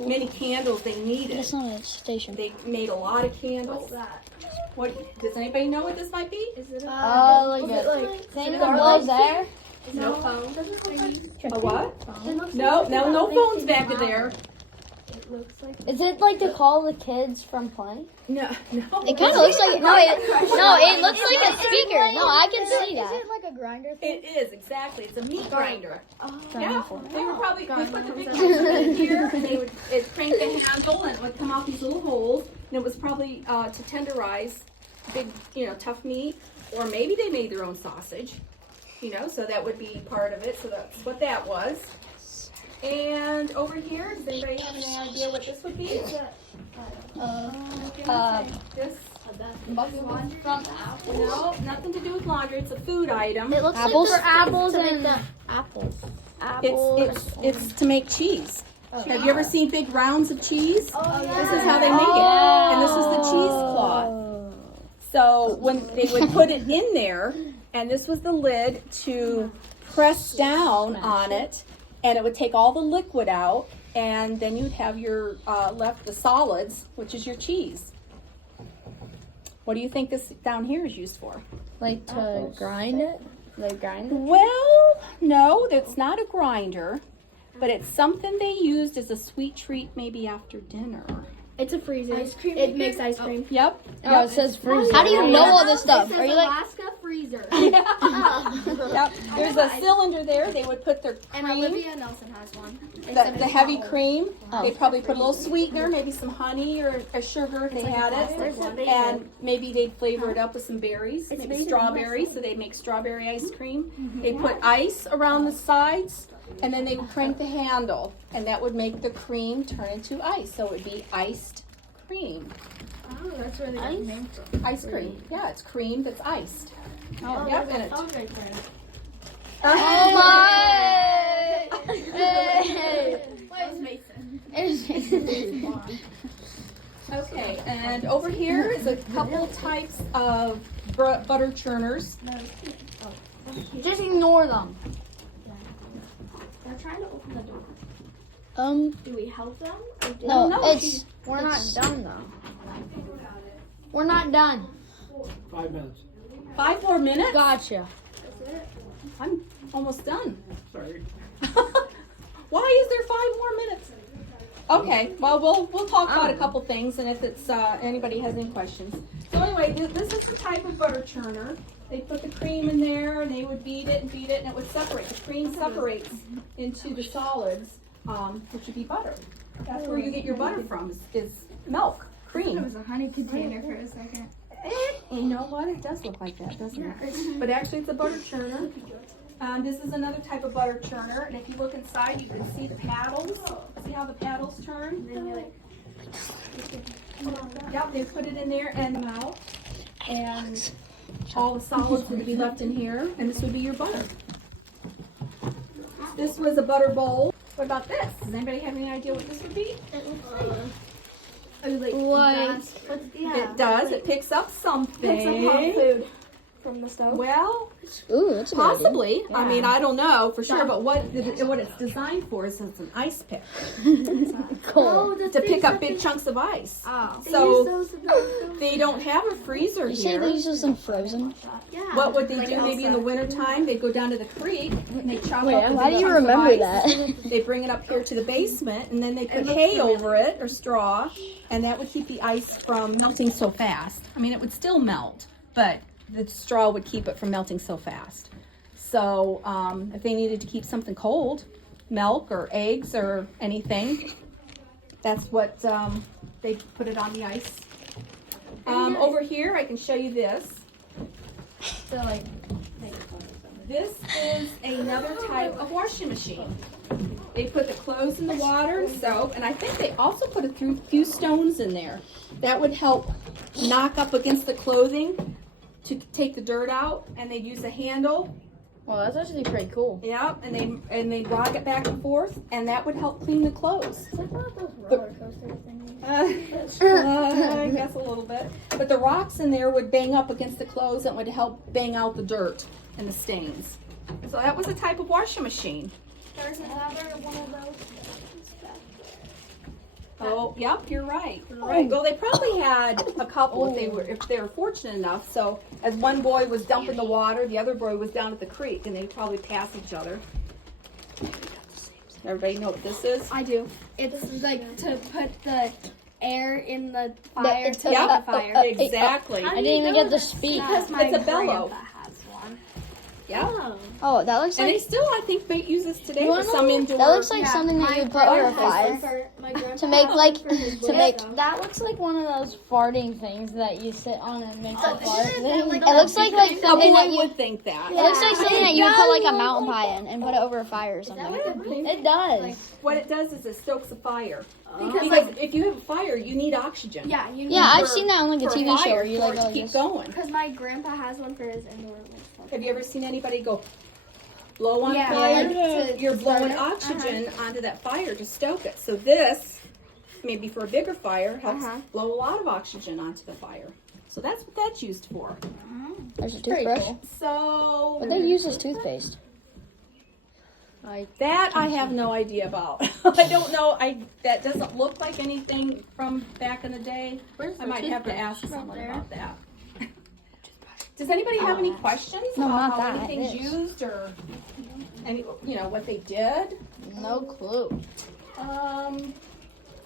many candles they needed. It's not a station. They made a lot of candles. What's that? What does anybody know what this might be? Is it Thing that blows air? No phone. Doesn't it look like A what? it looks No, like no it phones makes back it there. loud. It looks like Is it like to call the kids from playing? No. It kind of looks like it. No, it looks like a speaker. No, I can see Is that. it like a grinder thing? It is, exactly. It's a meat grinder. Oh. Yeah, they were probably, we put the big ones in here, and they would crank the handle, and it would come out these little holes, and it was probably to tenderize big, tough meat, or maybe they made their own sausage, so that would be part of it, so that's what that was. And over here, does anybody have any idea what this would be? This? No, nothing to do with laundry, it's a food item. It looks Apples? like for apples To and make apples. It's to make cheese. Have you ever seen big rounds of cheese? This is how they make it. And this is the cheesecloth. So when they would put it in there, and this was the lid to press down on it, and it would take all the liquid out, and then you'd have your the solids, which is your cheese. What do you think this down here is used for? Like to grind it? Like grind it? Well, no, that's not a grinder, but it's something they used as a sweet treat maybe after dinner. It's a freezer. Ice cream. It makes ice cream. Yep. Oh, it says freezer. How do you know all this stuff? Are you like Alaska freezer? Yep. There's a cylinder there. They would put their And cream, Olivia Nelson has one. the heavy cream. They'd probably put a little sweetener, maybe some honey or sugar if they had it. And maybe they'd flavor it up with some berries, maybe strawberries, so they'd make strawberry ice cream. They put ice around the sides, and then they would crank the handle, and that would make the cream turn into ice. So it would be iced cream. Oh, that's where they got the name from. Ice cream. Yeah, it's cream that's iced. Oh, Yep, there's and a it. phone right there. oh my! Hey. Where's Mason? Okay, and over here is a couple types of butter churners. Just ignore them. They're trying to open the door. Do we help them? Or do No, no, it's we're not done though. We're not done. 5 minutes. 5 more minutes? Gotcha. I'm almost done. Sorry. Why is there 5 more minutes? Okay, well we'll talk about a couple things, and if it's anybody has any questions. So anyway, this is the type of butter churner. They put the cream in there, and they would beat it, and it would separate. The cream separates into the solids, which would be butter. That's where you get your butter from, is milk, cream. It was a honey container for a second. You know what? It does look like that, doesn't it? But actually, it's a butter churner. This is another type of butter churner, and if you look inside, you can see the paddles. See how the paddles turn? Yep, they put it in there and out, and all the solids would be left in here, and this would be your butter. This was a butter bowl. What about this? Does anybody have any idea what this would be? It does. It picks up something. Food from the stove. Well, Ooh, that's a good idea. possibly. I mean, I don't know for sure, but what it's designed for is it's an ice pick Cool. to pick up big chunks of ice. Oh. So they don't have a freezer You say here. they use this in frozen? Yeah. What would they do? Maybe in the wintertime, they'd go down to the creek and they chop Wait, up the why big do you chunks of remember ice. that? They bring it up here to the basement, and then they put hay over it or straw, and that would keep the ice from melting so fast. I mean, it would still melt, but the straw would keep it from melting so fast. So if they needed to keep something cold, milk or eggs or anything, that's what they put it on the ice. Over here, I can show you this. So like, This is another type of washing machine. They put the clothes in the water and soap, and I think they also put a few stones in there. That would help knock up against the clothing to take the dirt out, and they'd use a handle. Well, that's actually pretty cool. Yep, and they log it back and forth, and that would help clean the clothes. it's like one of those roller coaster things. I guess a little bit. But the rocks in there would bang up against the clothes and would help bang out the dirt and the stains. So that was a type of washing machine. There's another one of those. Oh, yep, you're right. Well, they probably had a couple if they were fortunate enough. So as one boy was dumping the water, the other boy was down at the creek, and they'd probably pass each other. Everybody know what this is? I do. It's like to put the air in the fire it's to a- make a fire. Exactly. I didn't even get to speak. Because my It's a bellow. grandpa has one. Yeah. Oh, that looks And they like still, I think, use this today You for wanna some know? indoor. that looks like something that you put over a fire to make like to make. That looks like one of those farting things that you sit on and makes a fart thing. It looks like a something that boy you. would think that. It looks like something that you would put like a mountain pie in and put it over a fire or something. It does. What it does is it stokes a fire. Because Because if you have a fire, you need oxygen. yeah, you Yeah, I've seen that on like a For TV show fire, where you for like it go to like keep this. going. Because my grandpa has one for his indoor stuff. Have you ever seen anybody go blow on fire, you're blowing oxygen onto that fire to stoke it. So this, maybe for a bigger fire, helps blow a lot of oxygen onto the fire. So that's what that's used for. There's a toothbrush. So But they use this toothpaste. that I have no idea about. I don't know. That doesn't look like anything from back in the day. I might have to ask someone about that. Does anybody have any questions No, about not how that. anything's used or any, what they did? No clue.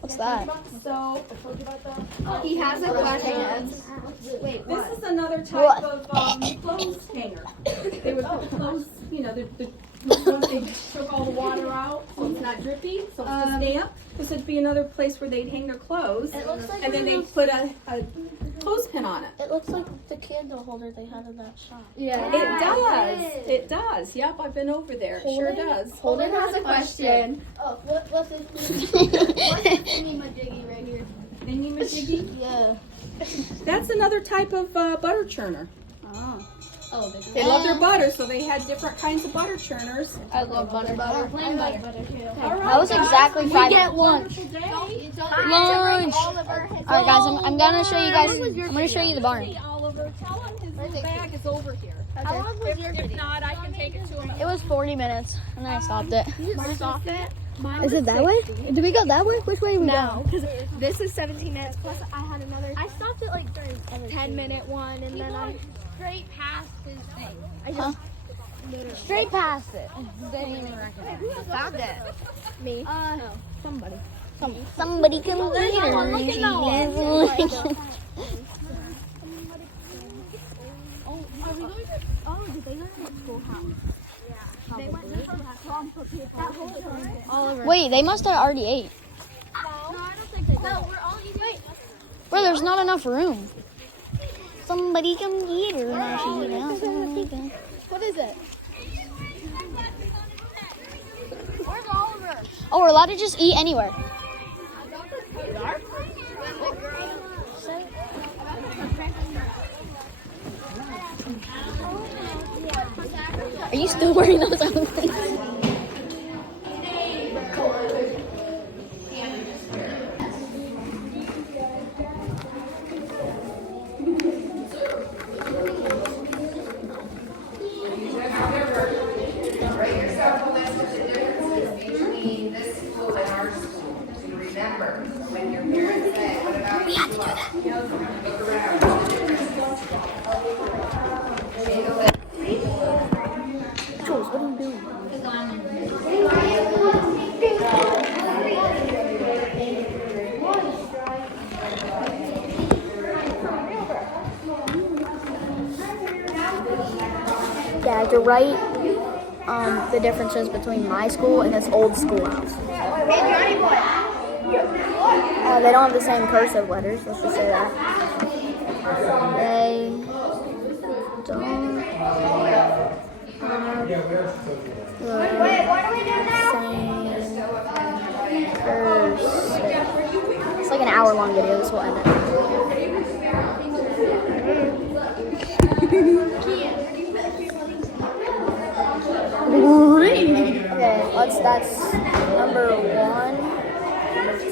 What's I that? told you about the soap. I told you about the. He has a question. Wait, This is another type of clothes hanger. They would put the clothes, once they took all the water out, so it's not drippy, so it's just damp. This would be another place where they'd hang their clothes, It looks like and then they put a clothespin on it. It looks like the candle holder they had in that shop. Yeah. It does. It does. Yep, I've been over there. It sure does. Holden has a question. Oh, what's this? What's this thingy-majiggy right here? Thingy-majiggy? Yeah. That's another type of butter churner. Oh, They love their butter, so they had different kinds of butter churners. I love butter. Plain butter. All right, That was exactly 5 minutes. lunch. Lunch. Alright guys, I'm gonna show you guys, I'm gonna show you the barn. Oliver, tell him his bag is over here. How long was your If not, I can take it to him. It was 40 minutes, and then I stopped it. stop it? Is it that way? Did we go that way? Which way did we No, because this is 17 minutes plus I had another. I stopped at like the 10-minute one and then I straight past his thing. I just Straight past it. found it. Me. Somebody. Somebody come later. Look at that one. Are we going to? Oh, did they go to the schoolhouse? Yeah. They went to the Oliver. Wait, they must have already ate. No, I don't think they did. No, we're all eating. Wait. Bro, there's not enough room. Somebody come get her. What is it? Where's Oliver? Oh, we're allowed to just eat anywhere. Are you still wearing those outfits? Jules, what are you doing? Yeah, to write the differences between my school and this old schoolhouse. They don't have the same cursive letters, let's just say that. They don't have same cursive. It's like an hour-long video, this will end it. Okay, that's number 1, number 2,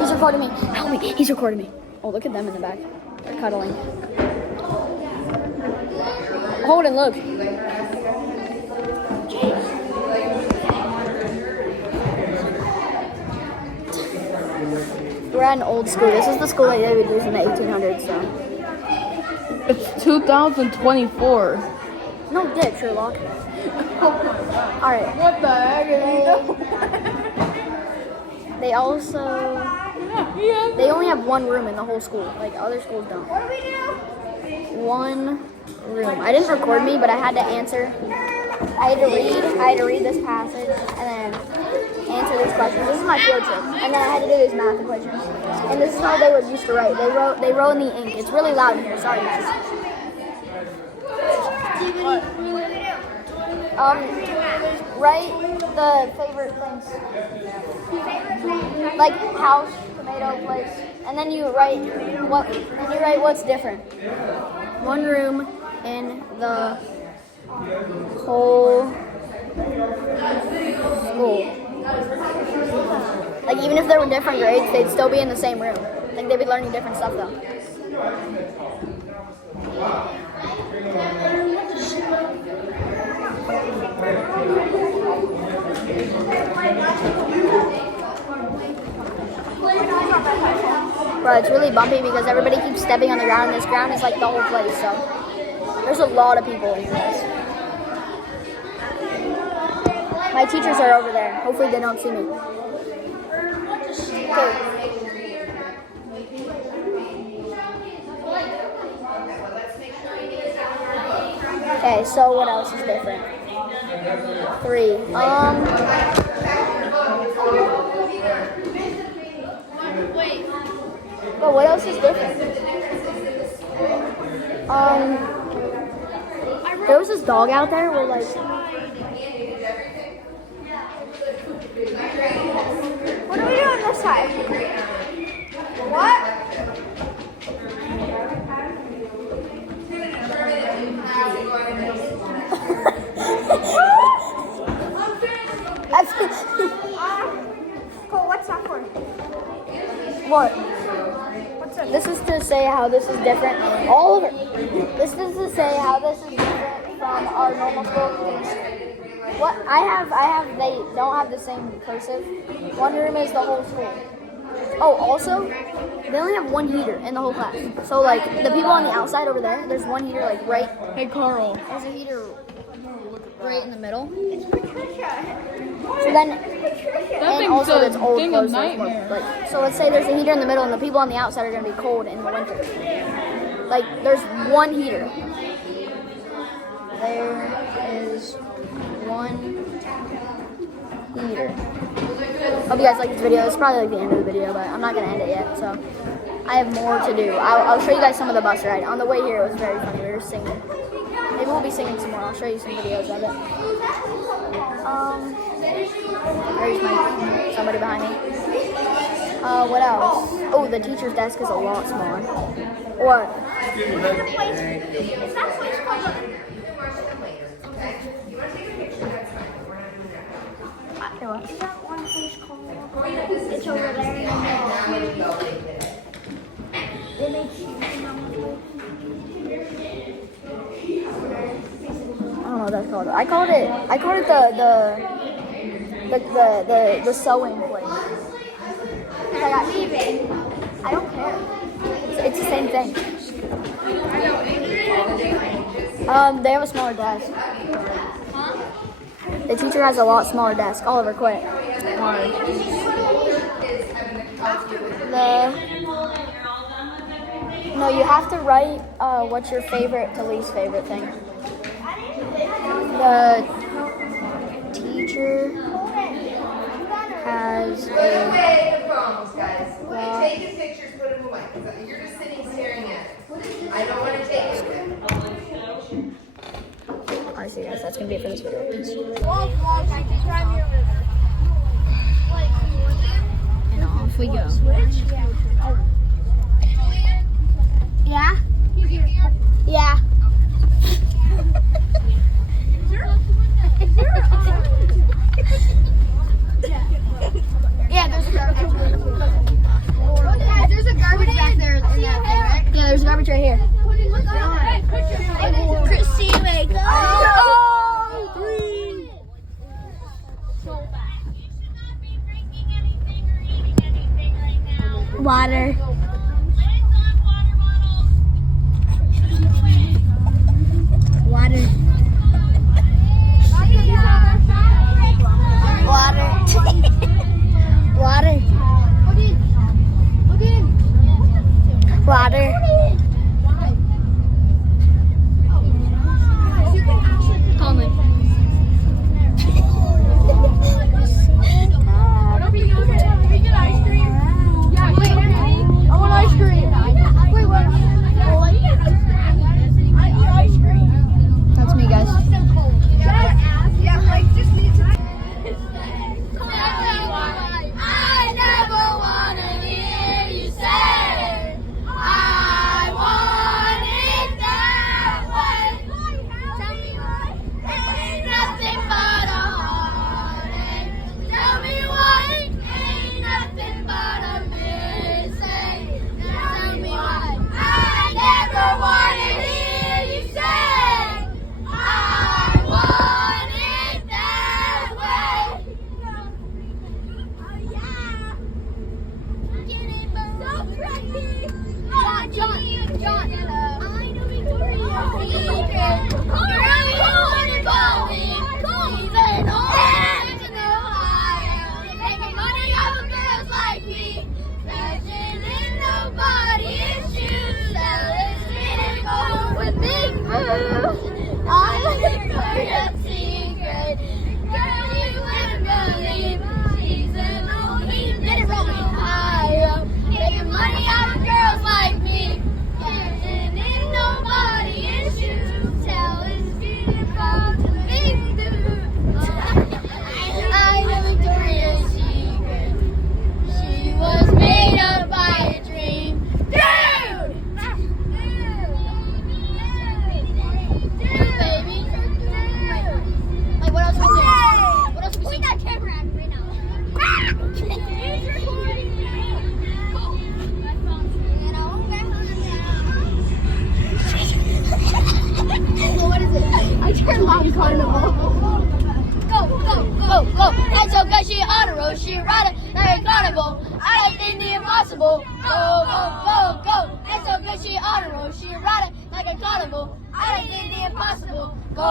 He's recording me. Help me. He's recording me. Oh, look at them in the back. They're cuddling. Holden, look. We're at an old school. this is the school that they would use in the 1800s, so. It's 2024. No dick, Sherlock. Alright. What the heck is he doing? They also, they only have one room in the whole school. Like, other schools don't. What do we do? One room. I didn't record me, but I had to answer. I had to read this passage and then answer these questions. This is my field trip. And then I had to do these math equations. And this is how they were used to write. They wrote in the ink. It's really loud in here. Sorry, guys. Write the favorite things. Like house, tomato, place. And then you write what's different. One room in the whole school. Like even if there were different grades, they'd still be in the same room. Like they'd be learning different stuff though. Bro, it's really bumpy because everybody keeps stepping on the ground, and this ground is like the whole place, so there's a lot of people in this. My teachers are over there. Hopefully they don't see me. Okay, so what else is different? 3. But what else is different? There was this dog out there where like. What are we doing this side? What? Cole, what's that for? What? This is to say how this is different. All of it. This is to say how this is different from our normal school. What I have, they don't have the same cursive. One room is the whole school. Oh, also, they only have one heater in the whole class. So, like, the people on the outside over there, there's one heater, like, right. Hey, Carl. There's a heater right in the middle. So then, and also it's old clothes. Like, so let's say there's a heater in the middle, and the people on the outside are going to be cold in the winter. Like, there's one heater. There is one heater. Hope you guys like this video. It's probably like the end of the video, but I'm not going to end it yet. So I have more to do. I'll show you guys some of the bus ride. On the way here, it was very funny. We were singing. Maybe we'll be singing some more. I'll show you some videos of it. There's somebody behind me. What else? Oh, the teacher's desk is a lot smaller. What? What? It's over there. I don't know what that's called. I called it the sewing place. I don't care. It's the same thing. They have a smaller desk. The teacher has a lot smaller desk. Oliver, quit. Why? No, you have to write what's your favorite to least favorite thing. The teacher has away the phones, guys. When you're taking pictures, put them away. You're just sitting staring at it. I don't want to take it. Alright, so guys, that's gonna be it for this video. Peace. And off we go. Yeah? Yeah. Yeah, there's a garbage. There's a garbage back there in that thing, right? Yeah, there's a garbage right here. Chrissy, wake up! Oh, 3. Water. Water. Water. Water. Water. Call me. Head so good she on a roll, she ride it like a carnival. I like the impossible. Go, go, go, go. Head so good she on a roll, she ride it like a carnival. I like the impossible. Go.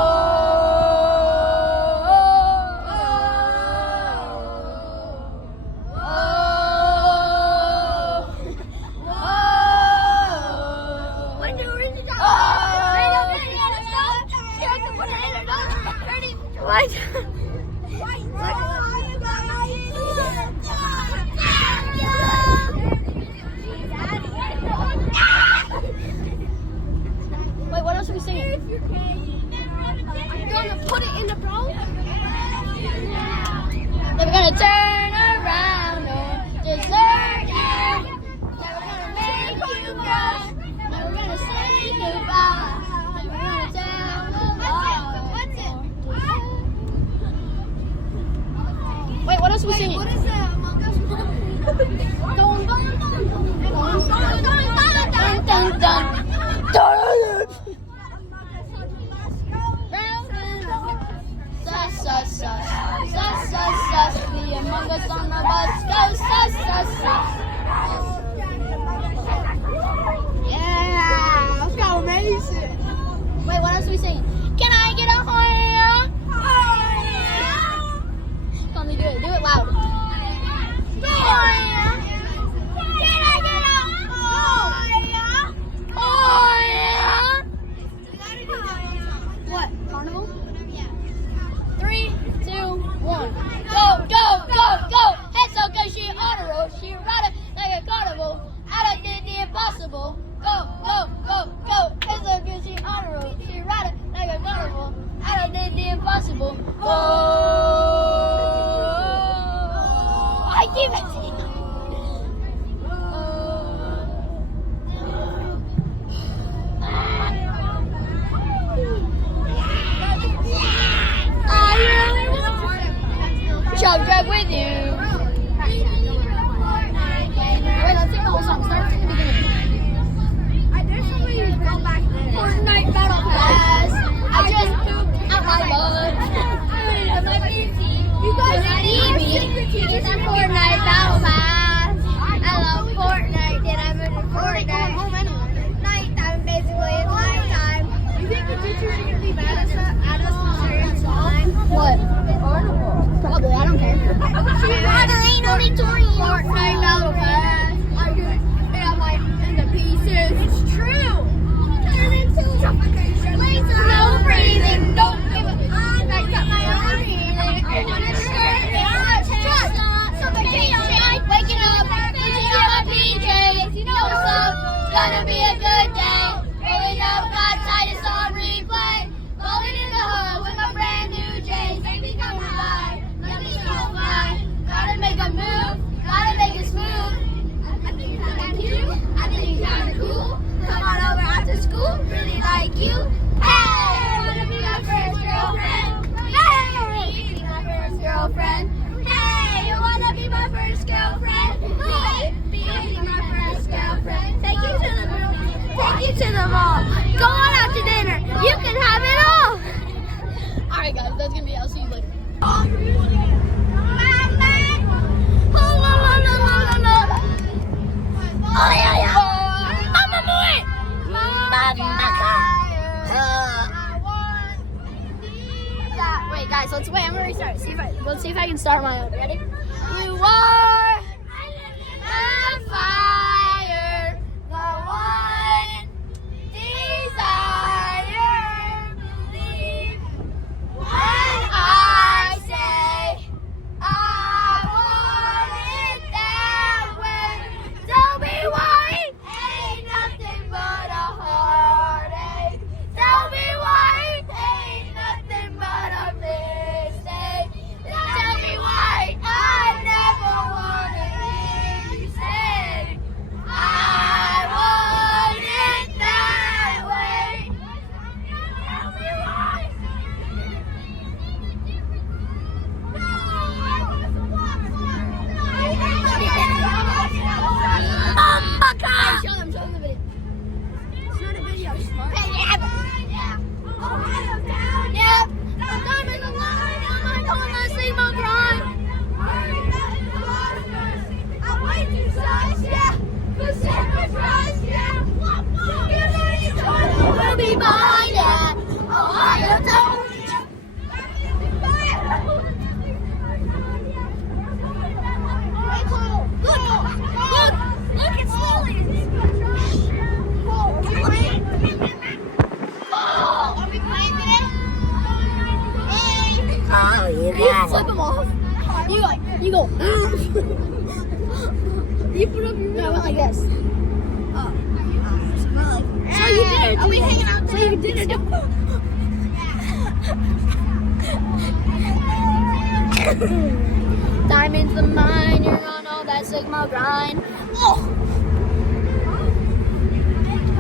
Wait, what else are we singing? You're gonna put it in the bowl? Then we're gonna turn around or desert you. Then we're gonna make you cry. Then we're gonna say goodbye. Then we're gonna tell the world. Wait, what else are we singing? What is that? Among Us? Dun, dun, dun. Sus, sus, sus, sus, sus, sus. The Among Us on the bus. Go, sus, sus, sus. Yeah, let's go, amazing. Wait, what else are we singing? Can I get a hoya? Come on, do it. Do it loud. Hoya. Can I get a hoya? Hoya. What? Carnival? 3, 2, 1. Go, go, go, go. Head so good she on a roll. She ride it like a carnival. I done did the impossible. Go, go, go, go. Head so good she on a roll. She ride it like a carnival. I done did the impossible. Go. I keep it. Chug jug with you. Alright, let's sing the whole song. Start from the beginning. I definitely go back there. Fortnite Battle Pass. I just pooped out my butt. You guys It's a Fortnite Battle Pass. I love Fortnite. Then I'm in Fortnite. Nighttime, basically. It's nighttime. You think the teachers are going to be mad at us for sharing time? What? Probably. I don't care. There ain't no Victorian. Fortnite Battle Pass. I'm going to get my into pieces. It's true. Turn into suffocation. No breathing. Don't give a I got my own healing. I want to share it. Suffocation. Waking up. Putting on my PJs. You know what's up. It's gonna be a good day. Rolling out God's Titus on replay. Rolling in the hood with my brand new J's. Baby, come by. Let me go fly. Gotta make a move. Gotta make it smooth. I think it's kind of cute. I think it's kind of cool. Come on over after school. Really like you. Hey, wanna be my first girlfriend? Hey, be my first girlfriend. Hey, you wanna be my first girlfriend? Hey, be my first girlfriend. Take you to the mall. Take you to the mall. Go on out to dinner. You can have it all. Alright guys, that's gonna be I'll see you later. Wait guys, let's wait, I'm gonna restart. Let's see if I can start my own. Ready? You are the fire, the one desire. Believe when I say I want it that way. Tell me why ain't nothing but a heartache. Tell me why ain't nothing but a mistake. Tell me why I never wanna hear you say You go. You put up your. No, I went like this. So you did it. Are we hanging out? So you did it. Diamonds the mine, you're on all that Sigma grind. Oh!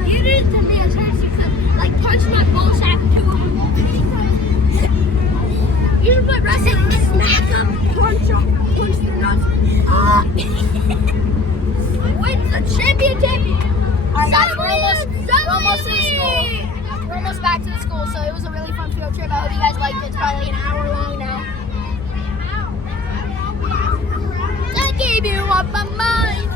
You did it to me as hard as you could. Like punch my ball sack too. You should put wrestling and smack them, punch their nuts. Wins the championship! Alright guys, we're almost to the school. We're almost back to the school, so it was a really fun field trip. I hope you guys liked it. It's probably like an hour long now. I gave you up my mind.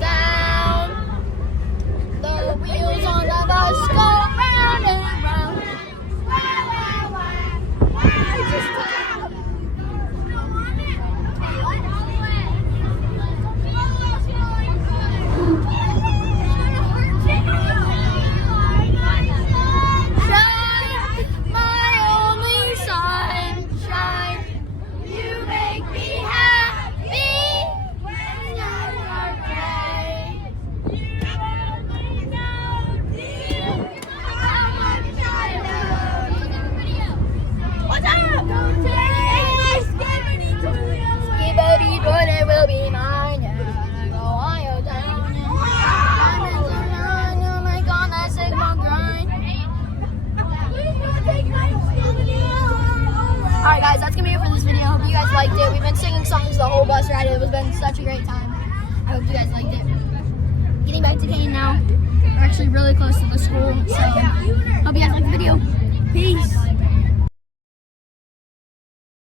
Down. The wheels on the bus go round and round. Alright guys, that's going to be it for this video. I hope you guys liked it. We've been singing songs the whole bus ride. It has been such a great time. I hope you guys liked it. Getting back to Kane now. We're actually really close to the school. So, hope you guys liked the video. Peace.